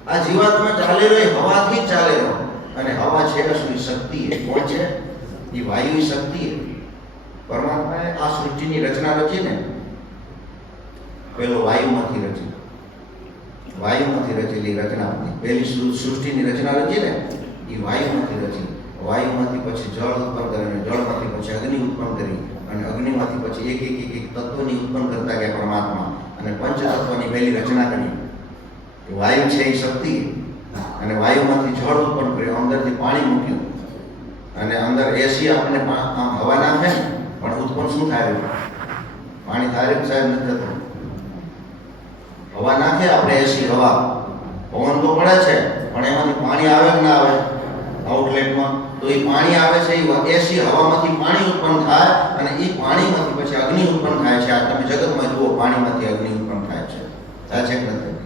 આ જીવાત્મા ચાલે રહે હવાથી જ ચાલે રહે, અને હવા છે શું? શક્તિ છે। કોણ છે? એ વાયુ શક્તિ છે। પરમાત્માએ આ સૃષ્ટિની રચના રચી ને, પેલો વાયુમાંથી રચી, વાયુમાંથી રચેલી રચના, પહેલી સૃષ્ટિની રચના રચી ને એ વાયુમાંથી રચી। વાયુમાંથી પછી જળ ઉત્પન્ન કરીને, જળમાંથી પછી અગ્નિ ઉત્પન્ન કરી, અને અગ્નિમાંથી પછી એક એક એક એક તત્વની ઉત્પન્ન કરતા ગયા પરમાત્મા, અને પંચતત્વની પહેલી રચના કરી। વાયુ છે એ શક્તિ, અને વાયુમાંથી જળ ઉત્પન્ન કર્યું, અંદરથી પાણી મૂક્યું, અને અંદર એસી આપણને હવા નાખે ને, પણ ઉત્પન્ન શું થાય? પાણી થાય સાહેબ? નથી થતું। હવા નાખે આપણે એસી હવા, પવન તો પડે છે, પણ એમાંથી પાણી આવે કે ના આવે આઉટલેટમાં? તો એ પાણી આવે છે, એ એસી હવામાંથી પાણી ઉત્પન્ન થાય, અને એ પાણીમાંથી પછી અગ્નિ ઉત્પન્ન થાય છે। આ તમે જગતમાં જુઓ, પાણીમાંથી અગ્નિ ઉત્પન્ન થાય છે, થાય છે કે નથી?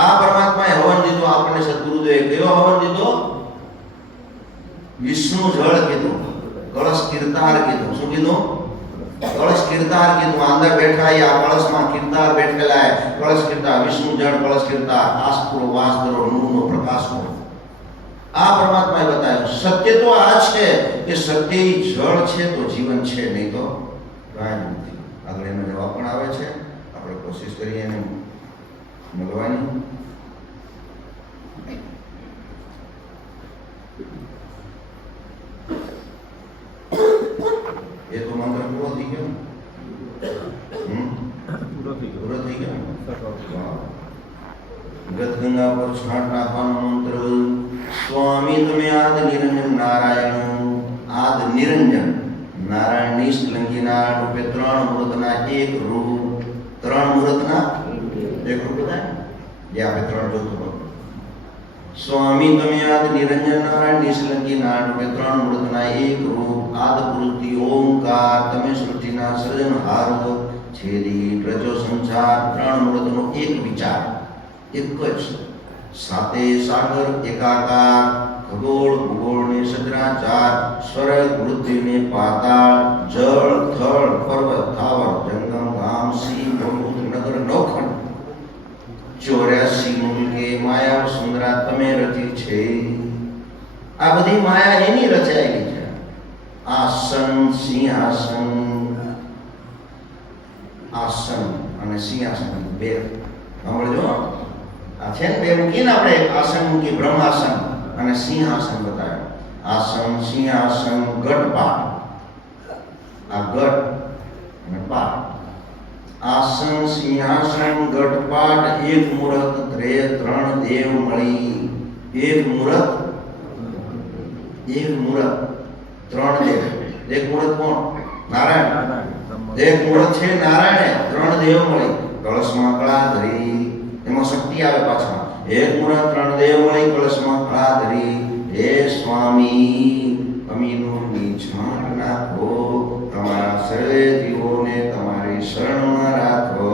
આ પરમાત્માએ હવન દીધો આપણને, સદગુરુદેવે કયો હવન દીધો? વિષ્ણુ જળ કીધું, કળશ કીર્તાર કીધું। શું કીધું? કળશ કીર્તાર કીધું। અંદર બેઠા આ કળશમાં કીર્તાર બેઠેલા, કળશ કીર્તાર, વિષ્ણુ જળ કળશ કીર્તાર, આસ્પુરો વાસદરો નૂરનો પ્રકાશ કરો। આ પરમાત્માએ બતાવ્યું। સત્ય તો આ છે કે સત્ય જળ છે તો જીવન છે, નહીં તો કાંઈ નથી। આગળ એનો જવાબ પણ આવે છે, આપણે કોશિશ કરીએ એને મળવાની। ये तो मंत्र पूरा थी क्या? पूरा थी क्या? गत गंगा पर छाट नाखવાનો મંત્ર। स्वामी તમે આદ નિરંજન નારાયણ, આદ નિરંજન નારાયણ નિષ્કલંકી નારાયણ રૂપે 3 મૂર્તના એક રૂપ, 3 મૂર્તના એક રૂપ થાય જે આપણે 3 જોતું। स्वामी તમે આદ નિરંજન નારાયણ નિષ્કલંકી નારાયણ રૂપે 3 મૂર્તના એક રૂપ, આદ પુરુષથી ઓમકાર તમે સૃષ્ટિના સર્જનહારો, છેદી રજો સંસાર 3 મૂર્તનો એક વિચાર, એક જ साते सागर एकाकार, खगोल भूगोल ने सचराचर, स्वर्ग पृथ्वी ने पाताल, जल थल पर्वत थावर जंगम गाम सी समुद्र नगर नौखंड, 84 मूल के माया सुंदरा तमे रची छे। आ बधी माया एनी रचाયેલી છે। आसन सिंहासन, आसन અને સિંહાસન બે સાંભળજો। આ છે ને બે મૂકીને આપણે, આસન મૂકી બ્રહ્માસન અને સિંહાસન બતાવ્યું। આસન સિંહાસન ગઢપાટ, આ ગઢ અને પાટ, આસન સિંહાસન ગઢપાટ એક મૂરત ત્રે 3 દેવ મળી। એક મૂરત 3 દેવ। એક મૂરત કોણ? નારાયણ। એક મૂરત છે નારાયણ, 3 દેવ મળી। કળશમાં કળા ધરી, એમાં શક્તિ આવે પાછા। એક મૂરત 3 દેવ મળી, કળશમાં કળા ધરી। હે સ્વામી અમીનું છાંટ નાખો, તમારા સર્વે જીવોને તમારી શરણમાં રાખો।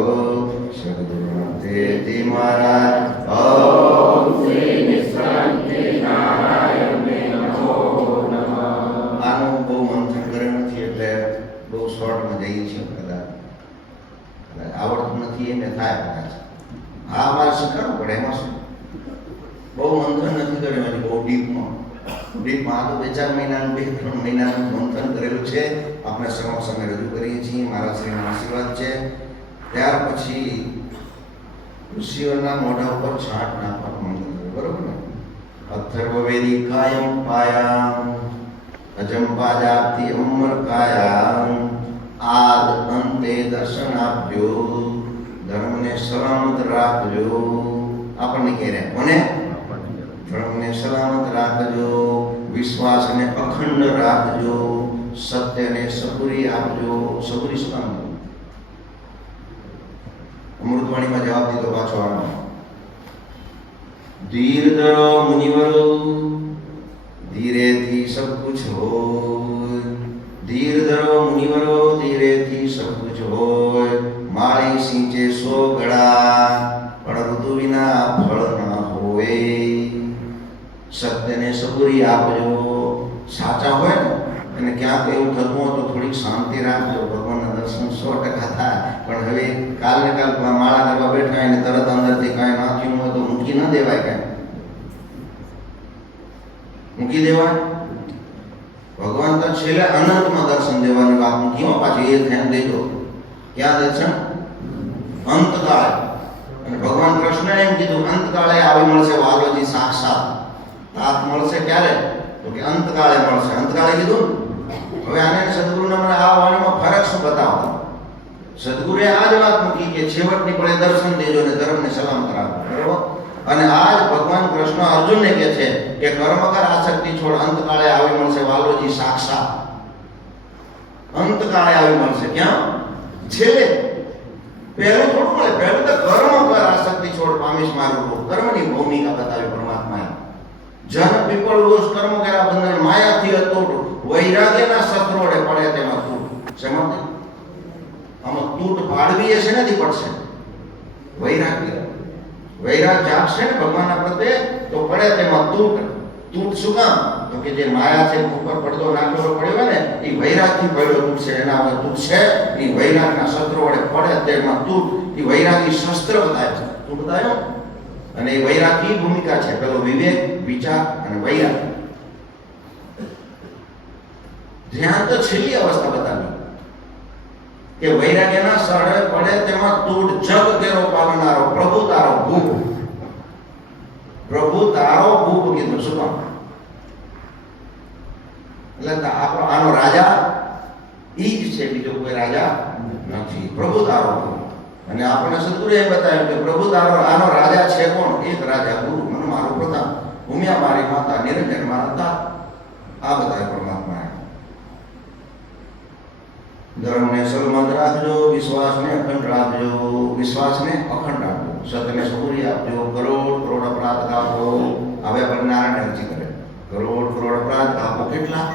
સદગુરુ તે મહારાજ ઓમ શ્રી નિષ્કાંતિ નારાયણને નમો નમઃ। આનું બહુ મંથન કરે નથી એટલે બહુ શોર્ટમાં જઈએ છીએ, કદાચ આવડતું નથી એને થાય કદાચ। હા, અમારે શીખવાનું પડે, એમાં શું? બહુ મંથન નથી કર્યું, બહુ ડીપમાં આ તો 2-4 મહિનાનું 2-3 મહિનાનું મંથન કરેલું છે. આપણે સમય રજૂ કરીએ છીએ, મારા શ્રીના આશીર્વાદ છે. ત્યાર પછી ઋષિઓના મોઢા ઉપર છાંટ નાખવાનું મંથન કર્યું, બરોબર ને? અથર્વવેદી કાયમ પાયામ અજંપાજાતિ અમર કાયામ આદ અંતે દર્શન આપજો, ધર્મને સલામત રાખજો. આપણને કહે રહ્યા કોને? ધર્મને સલામત રાખજો, વિશ્વાસને અખંડ રાખજો, સત્યને સબૂરી આપજો. સબૂરી શું કામ? અમૃતવાણીમાં જવાબ દીધો પાછો આનો. ધીર ધરો મુનિવરો, ધીરેથી સબ કુછ હોય. ધીર ધરો મુનિવરો, ધીરેથી સબ કુછ હોય. માળી સિંચે 100 ગળા, પણ ઋતુ વિના ફળ ના હોય. સત્યને સબૂરી આપજો. સાચા હોય ને અને ક્યાંક એવું થતું હોય તો થોડીક શાંતિ રાખજો. ભગવાનના દર્શન 100% થાય. પણ હવે કાલને કાલ માળા કરવા બેઠા એને તરત અંદરથી કાંઈ નાખ્યું હોય તો મૂકી ન દેવાય. કાંઈ મૂકી દેવાય? ભગવાન તો છેલ્લે અનંતમાં દર્શન દેવાની વાત મૂકી. પાછી એ ધ્યાન દેજો. ક્યાં દર્શન? અંતકાળ. અને ભગવાન કૃષ્ણએ એમ કીધું અંતકાળે આવી મળશે વાલોજી સાક્ષાત. તાત મળશે ક્યારે? તો કે અંતકાળે મળશે. અંતકાળે કીધું. હવે આને સદગુરુને મને આ વાણીમાં ફરક શું બતાવો? સદગુરુએ આ જ વાત મૂકી કે છેવટની પડે દર્શન દેજો ને ધર્મને સલામત રાખો, બરોબર? અને આજ ભગવાન કૃષ્ણ અર્જુનને કહે છે કે કર્મકર આસક્તિ છોડ, અંતકાળે આવી મળશે વાલોજી સાક્ષાત. અંતકાળે આવી મળશે. ક્યાં? છેલ્લે. પહેલું થોડું મળે. પહેલું તો કર્મકર આસક્તિ છોડ, પામીશ મારું રૂપ. કર્મની ભૂમિકા બતાવી પરમાત્માએ. જન પીપળ રોષ કર્મ કર્યા બંધન, માયાથી અતૂટ, વૈરાગ્યના સત્રોડે પડે તેમાં તૂટ. સમજે? આમાં તૂટ પાડવી એ શેનાથી પડશે? વૈરાગ્ય. વૈરાગ જાગશે ને ભગવાનના પ્રત્યે તો પડે તેમાં તૂટ. તૂટ શું કામ? તો કે જે માયા છે ઉપર પડદો નાખેલો પડ્યો ને એ વૈરાગથી પડ્યો તૂટશે. એના વગર તૂટશે એ વૈરાગના શસ્ત્રો વડે પડે તેમાં તૂટ. એ વૈરાગી શસ્ત્ર બતાવે છે. તૂટ બતાવ્યો. અને એ વૈરાગી ભૂમિકા છે. પેલો વિવેક, વિચાર અને વૈરાગ. ધ્યાન તો છેલ્લી અવસ્થા બતાવી કે વૈરાગ્યના સરળે પડે તેમાં તૂટ. જગ તેરો પાલનારો, પ્રભુ તારો ભૂપ. પ્રભુ તારો ભૂપ કીધું. શું કામ? એટલે આનો રાજા ઈ જ છે, બીજો કોઈ રાજા નથી. પ્રભુ તારો ભૂપ. અને આપણે સદગુરુએ બતાવ્યું કે પ્રભુ તારો આનો રાજા છે કોણ? એક રાજા ગુરુ, મને મારો પ્રતાપ, ભૂમ્યા મારી માતા, નિરંજન મારા તા. આ બતાવે પરમાત્માએ. ધર્મને સલામત રાખજો, વિશ્વાસને અખંડ રાખજો. વિશ્વાસને અખંડ રાખજો, સત્યને સબૂરી આપજો. કરોડ અપરાધ કાપો. હવે આપણે નારાયણ અરજી કરે કરોડ અપરાધ કાપો. કેટલા?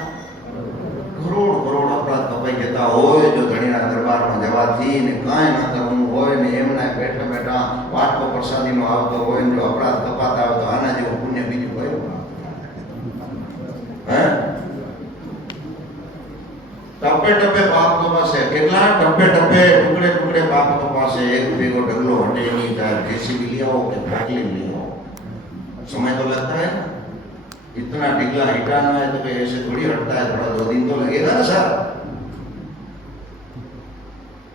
કરોડ અપરાધ કપાઈ જતા હોય જો ધણીના દરબારમાં જવાથી ને કાંઈ ના કરવું હોય ને એમના બેઠા બેઠા વાટકો પ્રસાદીનો આવતો હોય ને જો અપરાધ કપાતા હોય તો આના જેવું પુણ્ય બીજું કયું? હે? ટપે ટપે પાપ કપાશે. કેટલા? ટપે ટપે ટુકડે ટુકડે પાપ કપાશે. એક ભેગો ઢગલો હટે નહીં. તાર જેસીબી લઈ આવો કે ફાટલી લઈ આવો, समय तो लगता है ना. इतना ढीला हिटाना है तो फिर ऐसे थोड़ी हटता है, थोड़ा 2 दिन तो लगेगा ना सर.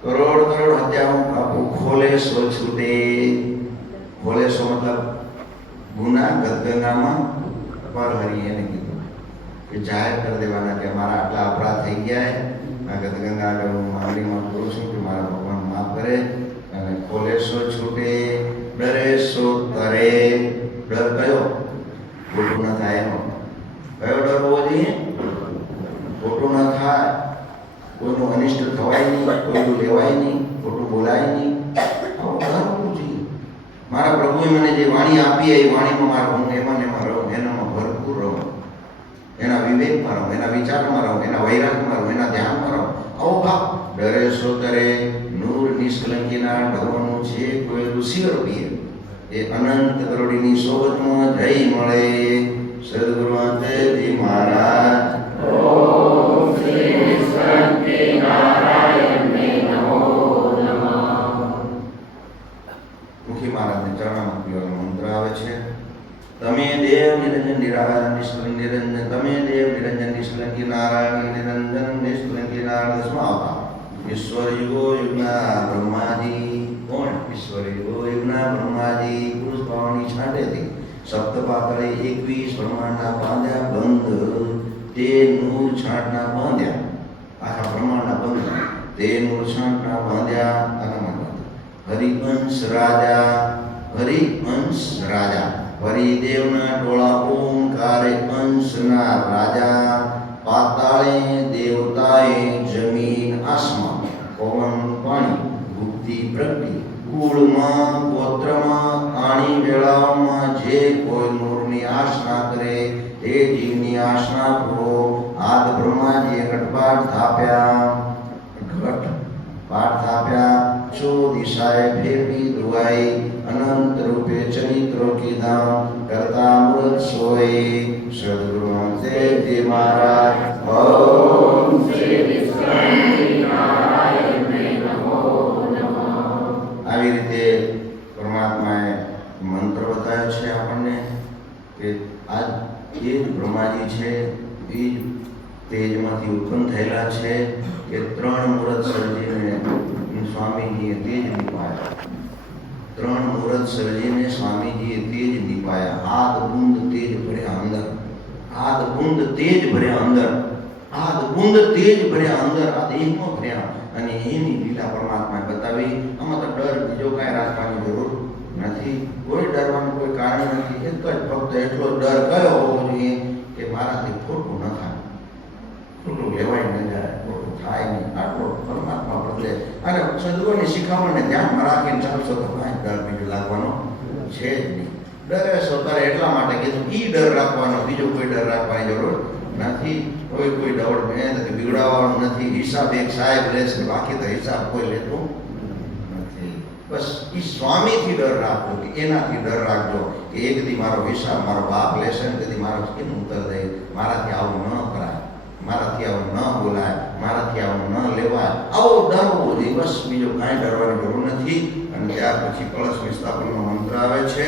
करोड़ हत्याओं का खोले सो छूटे. खोले सो मतलब गुना गदगंगाમાં પર હરીએ ને કીધું કે જાહેર કરી દેવાના કે મારા આટલા અપરાધ થઈ ગયા છે. આ ગદગંગા આગળ હું માંગણીમાં કરું છું કે મારા ભગવાન માફ કરે. અને ખોલે સો છૂટે, ડરે સો તરે. ડર કયો? ખોટું ન થાય એનો. કયો ડર હોવો જોઈએ? ખોટું ન થાય, કોઈનું અનિષ્ટ થવાય નહીં, કોઈનું લેવાય નહીં, ખોટું બોલાય નહીં. આવો ડર હોવો જોઈએ. મારા પ્રભુએ મને જે વાણી આપી એ વાણીમાં મારો હું એમાં રહું, એનામાં ભરપૂર રહું, એના વિવેકમાં રહું, એના વિચારમાં રહું, એના વૈરાગમાં રહું, એના ધ્યાનમાં રહું. આવો ભાવ. ડરે સો તરે નૂર નિષ્કલંકીના ઢગવાનું છે કોઈ ઋષિઓ પીએ એ અનંત કરોડીની સોબતમાં જઈ મળે. સદગુરુ અંતેજી મહારાજ. ઓમ શ્રી શાંતિ નારાયણને નમો નમઃ. મુખી મહારાજને ચરણામાં પીવાનો મંત્ર આવે છે. તમે નારાયણ નિરંજન નિષ્કલંકીના દસમા આવતા ઈશ્વર યુગો યુગના બ્રહ્માજી કોણ ઈશ્વર યુગો યુગના બ્રહ્માજી પુરુષ ભાવની છાંટેથી સપ્તપાતળે 21 બ્રહ્માંડના બાંધ્યા બંધ તે નૂર છાંટના બાંધ્યા આખા બ્રહ્માંડના બંધ તે નૂર છાંટના બાંધ્યા આખા હરિવંશ રાજા હરિદેવના ટોળા ઓમકારે અંશના રાજા પાતાળે દેવતાએ જમીન આસમાન પવન પાણી ભુક્તિ પ્રગતિ કુળમાં ગોત્રમાં આણી વેળાઓમાં જે કોઈ નૂરની આશના કરે તે જીવની આશના પૂરો આદ બ્રહ્માજીએ ઘટપાટ થાપ્યા ચો દિશાએ ફેરવી ધ્રુવાઈ અનંત રૂપે ચરિત્રો કીધા કરતા અમૃત સોય સદગુરુ દેવજી મહારાજ ઓમ શ્રી વિષ્ણુનારાયણ નમો નમઃ. આવી રીતે પરમાત્માએ મંત્ર બતાવ્યો છે આપણને કે આ એ જ બ્રહ્માજી છે, એ જ તેજમાંથી ઉત્પન્ન થયેલા છે કે 3 મુહૂર્ત સર્જીને સ્વામીજીએ તેજ નીપાયા. 3 મુહૂર્ત સર્જીને સ્વામીજીએ તેજ નીપાયા. આદ બુંદ તેજ ભર્યા અંદર, આદ બુંદ તેજ ભર્યા અંદર, આદ બુંદ તેજ ભર્યા અંદર, આ દેહમાં ભર્યા. અને એની લીલા પરમાત્માએ બતાવી. આમાં તો ડર બીજો કાંઈ રાખવાની જરૂર નથી, કોઈ ડરવાનું કોઈ કારણ નથી. એક જ ફક્ત એટલો ડર કયો હોવો જોઈએ કે મારાથી ખોટું ન થાય, ખોટું લેવાય ન જાય, ખોટું થાય નહીં. આટલો પરમાત્મા બદલે અને સદગુરુની શિખામણને ધ્યાનમાં રાખીને ચાલશો તો કાંઈ ડર બીજો લાગવાનો છે જ નહીં. ડરે છો તારે એટલા માટે કીધું એ ડર રાખવાનો, બીજો કોઈ ડર રાખવાની જરૂર નથી. કોઈ દોડ મહેનત બિગડાવવાનું નથી. હિસાબ એક સાહેબ લેશે, બાકી તો હિસાબ કોઈ લેતું નથી. બસ એ સ્વામીથી ડર રાખજો કે એનાથી ડર રાખજો કે એક દી મારો હિસાબ મારો બાપ લેશે ને તેથી મારો કેમ ઉત્તર દે, મારાથી આવું ન કરાય, મારાથી આવું ન બોલાય, મારાથી આવું ન લેવાય, આવો ડર હોવો જોઈએ. બસ બીજો કાંઈ ડરવાની જરૂર નથી. અને ત્યાર પછી કળશ વિસ્થાપનનો મંત્ર આવે છે.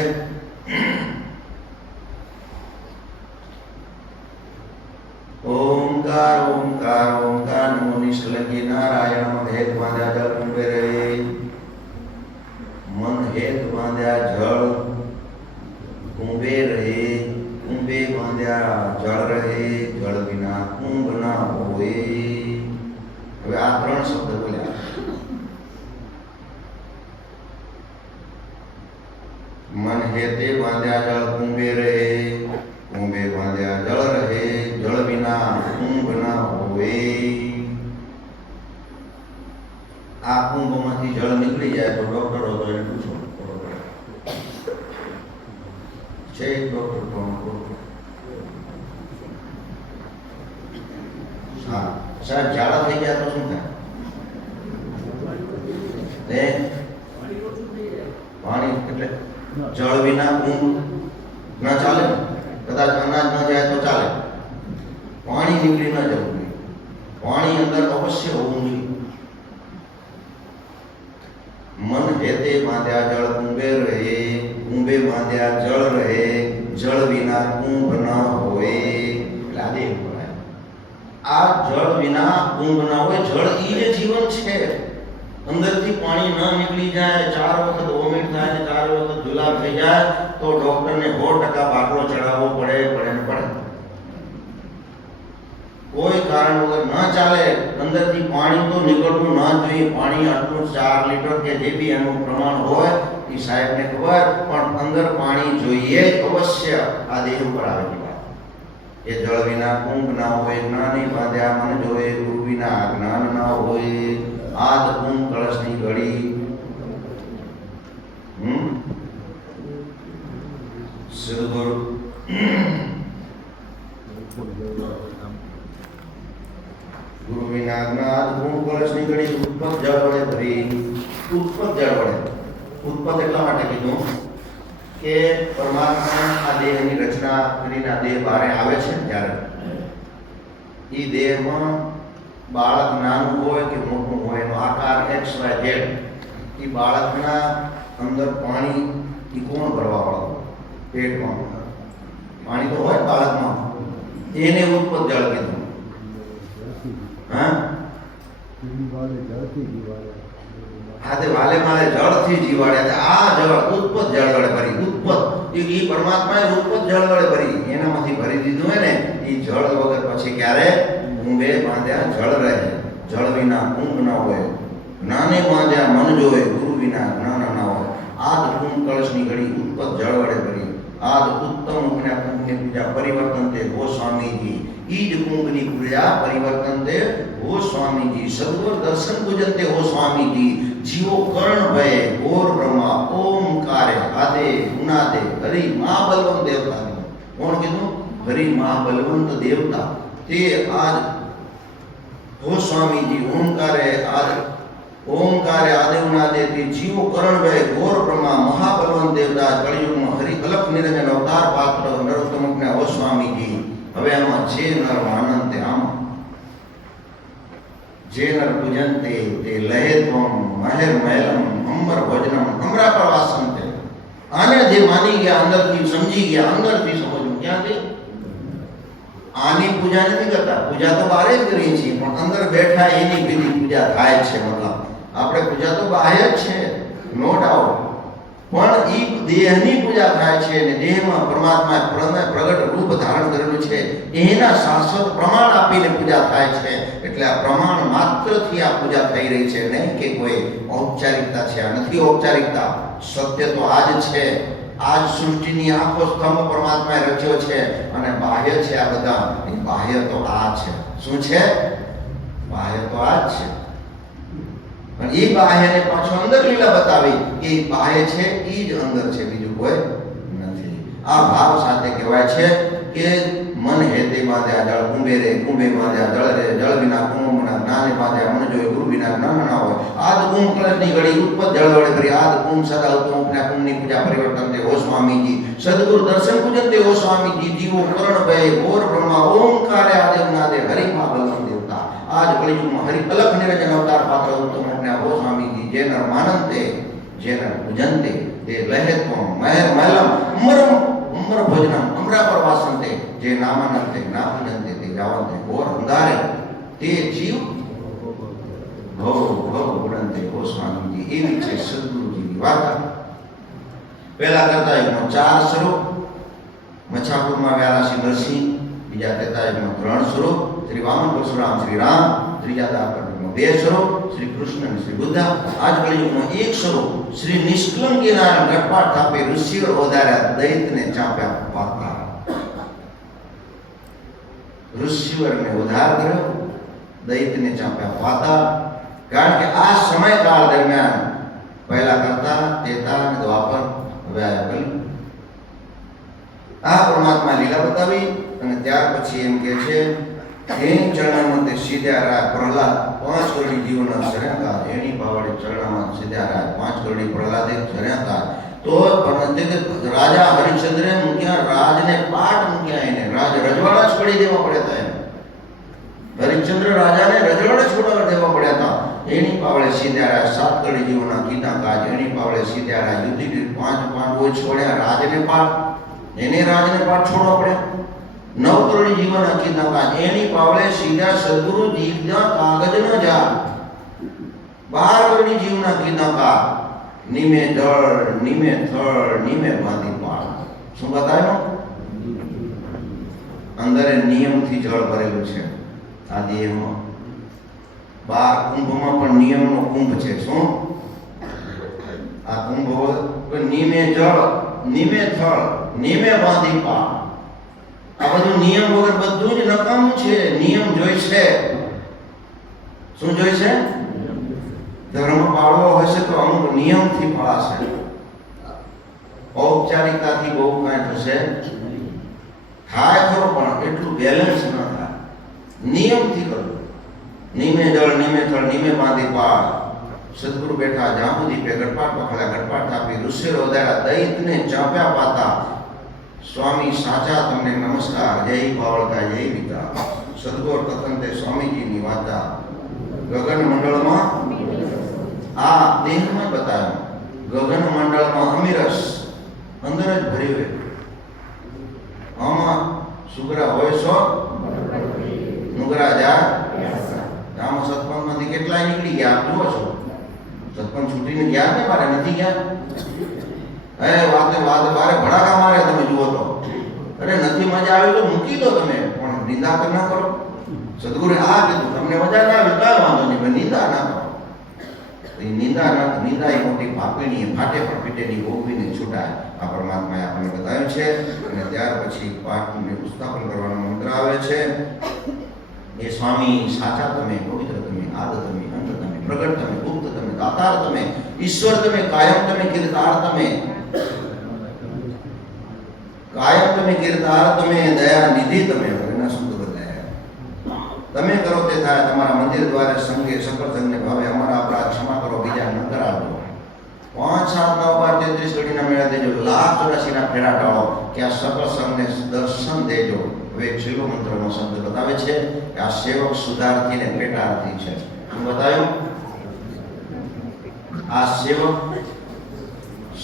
ઓમકાર ઓમકાર ઓમકાર નમો નિષ્કલંકી નારાયણ મન હેત બાંધ્યા જળ કુંભે રહે, મન હેત બાંધ્યા જળ કુંભે રહે, કુંભે બાંધ્યા જળ રહે, જળ વિના કુંભ ના હોય. હવે આ 3 શબ્દ બોલ્યા. મન હેતે બાંધ્યા જળ કુંભે રહે, કુંભે બાંધ્યા જળ રહે, જળ વિના કુંભ ના હોય. આ કુંભમાંથી જળ નીકળી જાય તો ડોક્ટરો તો એને પૂછો છે ડોક્ટર કોણ? હા સાહેબ, ઝાડા થઈ ગયા તો શું થાય? પાણી એટલે જળ વિના કુંભ ના ચાલે. કદાચ અનાજ ન જાય તો ચાલે, પાણી નીકળી ન જવું જોઈએ. પાણી અંદર અવશ્ય હોવું જોઈએ. મન હેતે બાંધ્યા જળ કુંભે રહે, કુંભે બાંધ્યા જળ રહે, જળ વિના કુંભ ન હોય. એટલે આ દેહ બોલાય. આ જળ વિના કુંભ ના હોય. જળ ઈ જ જીવન છે. અંદરથી પાણી ન નીકળી જાય, 4 વખત વોમિટ થાય ને 4 વખત જુલાબ થઈ જાય તો ડોક્ટરને 100% બાટલો ચડાવવો પડે ને પડે. કોઈ કારણ વગર ન ચાલે. અંદરથી પાણી તો નીકળવું ન જોઈએ. પાણી આટલું 4 લીટર કે જે બી એનું પ્રમાણ હોય એ સાહેબને ખબર, પણ અંદર પાણી જોઈએ અવશ્ય. આ દેહ ઉપર આવેલી વાત. એ જળ વિના કુંભ ના હોય, જ્ઞાની બાંધ્યા મન જોએ, ગુરુ વિના જ્ઞાન ના હોય. આદ કુંભ કળશની ઘડી સદગુરુ ગુરુ વિના જ્ઞાન કુંભ કળશની ઘડી ઉત્પત જળ વડે ભરી. ઉત્પત જળ વડે, ઉત્પત એટલા માટે કીધું કે પરમાત્મા આ દેહની રચના કરીને આ દેહ બહાર આવે છે ત્યારે એ દેહમાં બાળક નાનું હોય કે મોટું હોય એનો આકાર XYZ. એ બાળકના અંદર પાણી એ કોણ ભરવા વાળો? પેટમાં પાણી તો હોય બાળકમાં, એને ઉત્પત જળ કીધું. હા હા તે વાલે માલે જળથી જીવાડે. આ જળ ઉત્પત જળ વડે ભરી, ઉત્પત એ પરમાત્માએ ઉત્પત જળ વડે ભરી, એનામાંથી ભરી દીધું હે ને એ જળ વગર પછી ક્યારે કુંભે બાંધ્યા જળ રહે. જળ વિના કુંભ ના હોય, જ્ઞાને બાંધ્યા મન જોવે, ગુરુ વિના જ્ઞાન ના હોય. આદ કુંભ કળશની ઘડી ઉત્પત જળ વડે ભરી. આદ ઉત્તમ ઉપના કુંભની પૂજા પરિવર્તન તે હો સ્વામીજી. ઈજ કુંભની પૂજા પરિવર્તન તે હો સ્વામીજી. સદગુર દર્શન પૂજન તે હો સ્વામીજી. જીવો કર્ણ ભય ઘોર બ્રહ્મા ઓમકારે આદે ઉનાદે હરિ મા બલવંત દેવતા. કોણ કીધું? હરિ મા બલવંત દેવતા. તે આજ હો સ્વામીજી. ઓમકારે આદે ઉનાદે તે જીવો કર્ણ ભય ઘોર બ્રહ્મા મહાબલવંત દેવતા. કળિયુગમાં હરિ અલખ નિરંજન અવતાર પાત્ર નરોત્તમ હો સ્વામીજી. હવે આમાં જે નર આનંદ તે આમાં જે નર પૂજનતે તે લહેત્વમ મહેર મહેલમ અંબર ભોજનમ અમરા પ્રવાસમ તે. આને જે માની ગયા, અંદરથી સમજી ગયા, અંદરથી સમજવું ક્યાંથી? આની પૂજા નથી કરતા. પૂજા તો બહાર જ કરીએ છીએ, પણ અંદર બેઠા એની બીજી પૂજા થાય છે. મતલબ આપણે પૂજા તો બાહ્ય જ છે, નો ડાઉટ, પણ એ દેહની પૂજા થાય છે અને દેહમાં પરમાત્મા પ્રગટ રૂપ ધારણ કરેલું છે એના શાશ્વત પ્રમાણ આપીને પૂજા થાય છે. એટલે આ પ્રમાણ માત્રથી આ પૂજા થઈ રહી છે, નહીં કે કોઈ ઔપચારિકતા છે. આ નથી ઔપચારિકતા. સત્ય તો આ જ છે. આજ સૃષ્ટિની આખો સ્તંભ પરમાત્માએ રચ્યો છે અને બાહ્ય છે આ બધા. બાહ્ય તો આ છે. શું છે? બાહ્ય તો આ જ છે. પણ એ બાહ્યને પાછો અંદર લીલા બતાવી. એ બાહ્ય છે એ જ અંદર છે, બીજું કોઈ નથી. આ ભાવ સાથે કહેવાય છે કે મન હેતે બાંધ્યા જળ કુંભે રે, કુંભે બાંધ્યા જળ રે, જળ વિના કુંભ ના જ્ઞાને બાંધ્યા મન જોઈ, ગુરુ વિના જ્ઞાન ના હોય. આદ કુંભ કળશની ઘડી ઉત્પત જળ વડે કરી. આદ કુંભ સદા ઉત્તમ ઉપના કુંભની પૂજા પરિવર્તન તે હો સ્વામીજી. સદગુરુ દર્શન પૂજન તે હો સ્વામીજી. જીવો કર્ણ ભય ઘોર બ્રહ્મા ઓમકારે આદે ઉનાદે હરિ મા બલવંત દેવતા. આજ કળિયુગમાં હરિ અલખ નિરંજન અવતાર પાત્ર ઉત્તમ ઉપના હો સ્વામીજી. જે નર માનંતે જે નર પૂજનતે તે લહેત્વમ મહેર મહેલમ અમર ભોજનમ અમરા પ્રવાસંતે. જે નામાનંતે ના પૂજનતે તે જાવંતે ઘોર અંધારે તે જીવ ભવ ભવ ઉડંતે હો સ્વામીજી. એવી છે સદગુરુજીની વાર્તા. પહેલા કરતા યુગમાં 4 સ્વરૂપ. મચ્છાપુરમાં વ્યાલા શ્રી નરસિંહ. બીજા કરતા યુગમાં 3 સ્વરૂપ. શ્રી વામન પરશુરામ શ્રી રામ. ત્રીજા દાપરમાં 2 સ્વરૂપ, શ્રી કૃષ્ણ અને શ્રી બુદ્ધા. આજ કળિયુગમાં 1 સ્વરૂપ, શ્રી નિષ્કલંકી નારાયણ ગટપાટ થાપે ઋષિઓ ઓધાર્યા દૈતને ચાપ્યા પાતા. ઋષિવરને ઉદ્ધાર કર્યો, દૈતને ચાપ્યા પાતા. કારણ કે આ સમયકાળ દરમિયાન પહેલા કરતા, ત્રેતા અને દ્વાપર, હવે આ કલી. આ પરમાત્મા લીલા બતાવી અને ત્યાર પછી એમ કે છે એની ચરણમાં તે સીધા રાય પ્રહલાદ 5 કરોડ જીવોના શરણતા. એની પાવડે ચરણમાં સીધા રાય 5 કરોડ પ્રહલાદે શરણતા. તો રાજા હરિશ્ચંદ્રે મૂક્યા, રાજને પાટ મૂક્યા. એને રાજ રજવાડા છોડી દેવા પડ્યા હતા. એને હરિશ્ચંદ્ર રાજાને રજવાડા છોડાવી દેવા પડ્યા હતા. એની પાવડે સીધા રાય 7 કરોડ જીવોના કીધા કાજ. એની પાવડે સીધા રાય યુધિષ્ઠિર 5 પાંડવો છોડ્યા. રાજને પાટ, એને રાજને પાટ છોડવા પડ્યા. 9 કરોડ જીવન કીધા કાજ. એની પાવડે સીધા સદગુરુ જીવના કાગજ ન જા. 12 કરોડ જીવના કીધા કાજ. નિમે દળ, નિમે થળ, નિમે બાંધી પાળ. શું બતાવ્યું? અંદર નિયમથી જળ ભરેલું છે આ દેહમાં. 12 કુંભમાં પણ નિયમનો કુંભ છે. શું? આ કુંભ હોય નિમે જળ, નિમે થળ, નિમે બાંધી પાળ. આ બધું નિયમ વગર બધું જ નકામું છે. નિયમ જોઈશે. શું જોઈશે? ધર્મ પાળવો હશે તો અમુક નિયમથી પાળાશે. ઔપચારિકતાથી બહુ કાંઈ થશે થાય ખરો, પણ એટલું બેલેન્સ ન થાય. નિયમથી કરવું. નિમે જળ, નિમે થળ, નિમે બાંધી પાળ. સદગુરુ બેઠા જાંબુદી પે ગટપાટ પખડ્યા. ગટપાટ થાપી ઋષિ રોધાયા દૈતને ચાપ્યા પાતા. સ્વામી સાચા તમને નમસ્કાર. જય પાવળકા જય વિતા. સદગુરુ કથન તે સ્વામીજીની વાર્તા. ગગન મંડળમાં આ દેહમાં બતાવ્યું. ગગન મંડળમાં અમીરસ અંદર જ ભર્યું. આમાં સુગરા હોય સો નુગરા જા કેટલાય નીકળી ગયા, આપ જુઓ છો. સત્સંગ છૂટીને ગયા ને મારે નથી ગયા. વાતે બારે ભડાકા મારે તમે જુઓ તો. અરે નથી મજા આવી તો મૂકી દો તમે, પણ નિંદા તો ના કરો. સદગુરુએ આ કીધું, તમને મજા ના આવે કાંઈ વાંધો નહીં, પણ નિંદા ના કરો. નિંદા એ મોટી પાપીની ફાટે પણ પીટેની ભોગવીને છૂટાય. આ પરમાત્માએ આપણને બતાવ્યું છે. અને ત્યાર પછી પાઠને સ્થાપન કરવાનો મંત્ર આવે છે. એ સ્વામી સાચા તમે, પવિત્ર તમે, આદ તમે, અંત તમે, પ્રગટ તમે, ગુપ્ત તમે, દાતાર તમે, ઈશ્વર તમે, કાયમ તમે, કીર્તાર તમે, કાયમ તમે, કીર્તાર તમે, દયા નિધિ તમે, એના શબ્દ બદલાયા. તમે કરો તે થાય. તમારા મંદિર દ્વારા સંગે સકળ સંઘને ભાવે અમારા અપરાધ ક્ષમા કરો, બીજા ન કરાવજો. 5 7 9 12 33 ઘડીના મેળા દેજો, 1,84,000 ના ફેરા ટાળો, કે આ સકળ સંઘને દર્શન દેજો. હવે એક છેલ્લો મંત્રનો શબ્દ બતાવે છે કે આ સેવક સુધારથી ને પેટાર્થી છે. શું બતાવ્યું? આ સેવક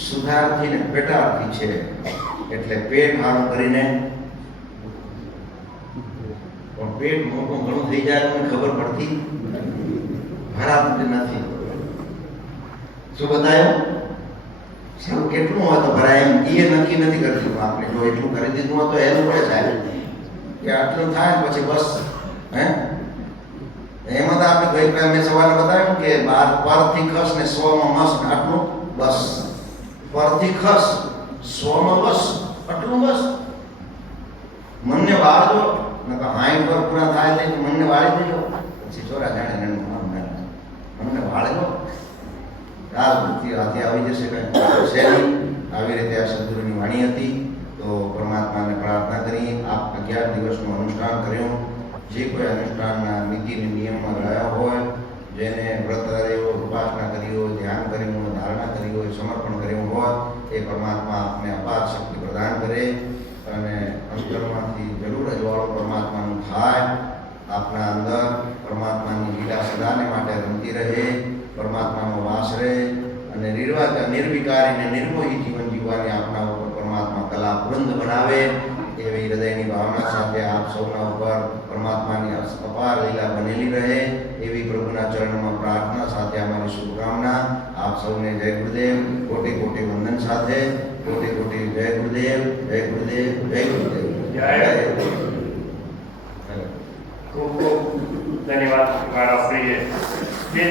સુધારથી ને પેટાર્થી છે. એટલે પેટ હારું કરીને, પણ પેટ મોટું ઘણું થઈ જાય તો ખબર પડતી ભરાતી નથી. શું બતાવ્યું? સારું કેટલું હોય તો ભરાય એમ એ નક્કી નથી કરતી. આપણે જો એટલું કરી દીધું હોય તો એનું પડે સાહેબ કે આટલું થાય પછી બસ. એમાં તો આપણે ગઈ મેં સવારે બતાવ્યું કે 12 પરથી ખસ ને 100 માં મસ, આટલું બસ. પરથી ખસ 100 માં બસ, આટલું બસ. મનને વાળજો, નકર 60 પર પૂરા થાય તો મનને વાળી દેજો. પછી ચોરા જાણે મનને વાળજો. હાથી આવી જશે કઈ શૈલી. આવી રીતે આ સદગુરુની વાણી હતી. તો પરમાત્માને પ્રાર્થના કરી આપ 11 દિવસનું અનુષ્ઠાન કર્યું. જે કોઈ અનુષ્ઠાનના નીતિ નિયમમાં રહ્યા હોય, જેને વ્રત રહ્યો, ઉપાસના કરી હોય, ધ્યાન કર્યું હોય, ધારણા કરી હોય, સમર્પણ કર્યું હોય, એ પરમાત્મા આપને અપાર શક્તિ પ્રદાન કરે અને અંતરમાંથી જરૂર અજવાળો પરમાત્માનું થાય. આપના અંદર પરમાત્માની લીલા સદાને માટે રમતી રહે, પરમાત્માનો વાસ રહે અને નિર્વિકારી અને નિર્મોહી જીવન જીવવાની આપના ઉપર પરમાત્મા કલા વૃંદ બનાવે. એવી હૃદયની ભાવના સાથે આપ સૌના ઉપર પરમાત્માની અપાર લીલા બનેલી રહે એવી પ્રભુના ચરણમાં પ્રાર્થના સાથે અમારી શુભકામના. આપ સૌને જય ગુરુદેવ. કોટી કોટી વંદન સાથે કોટી કોટી જય ગુરુદેવ, જય ગુરુદેવ, જય ગુરુદેવ, જય ગુરુદેવ. ખૂબ ખૂબ ધન્યવાદ મારા પ્રિય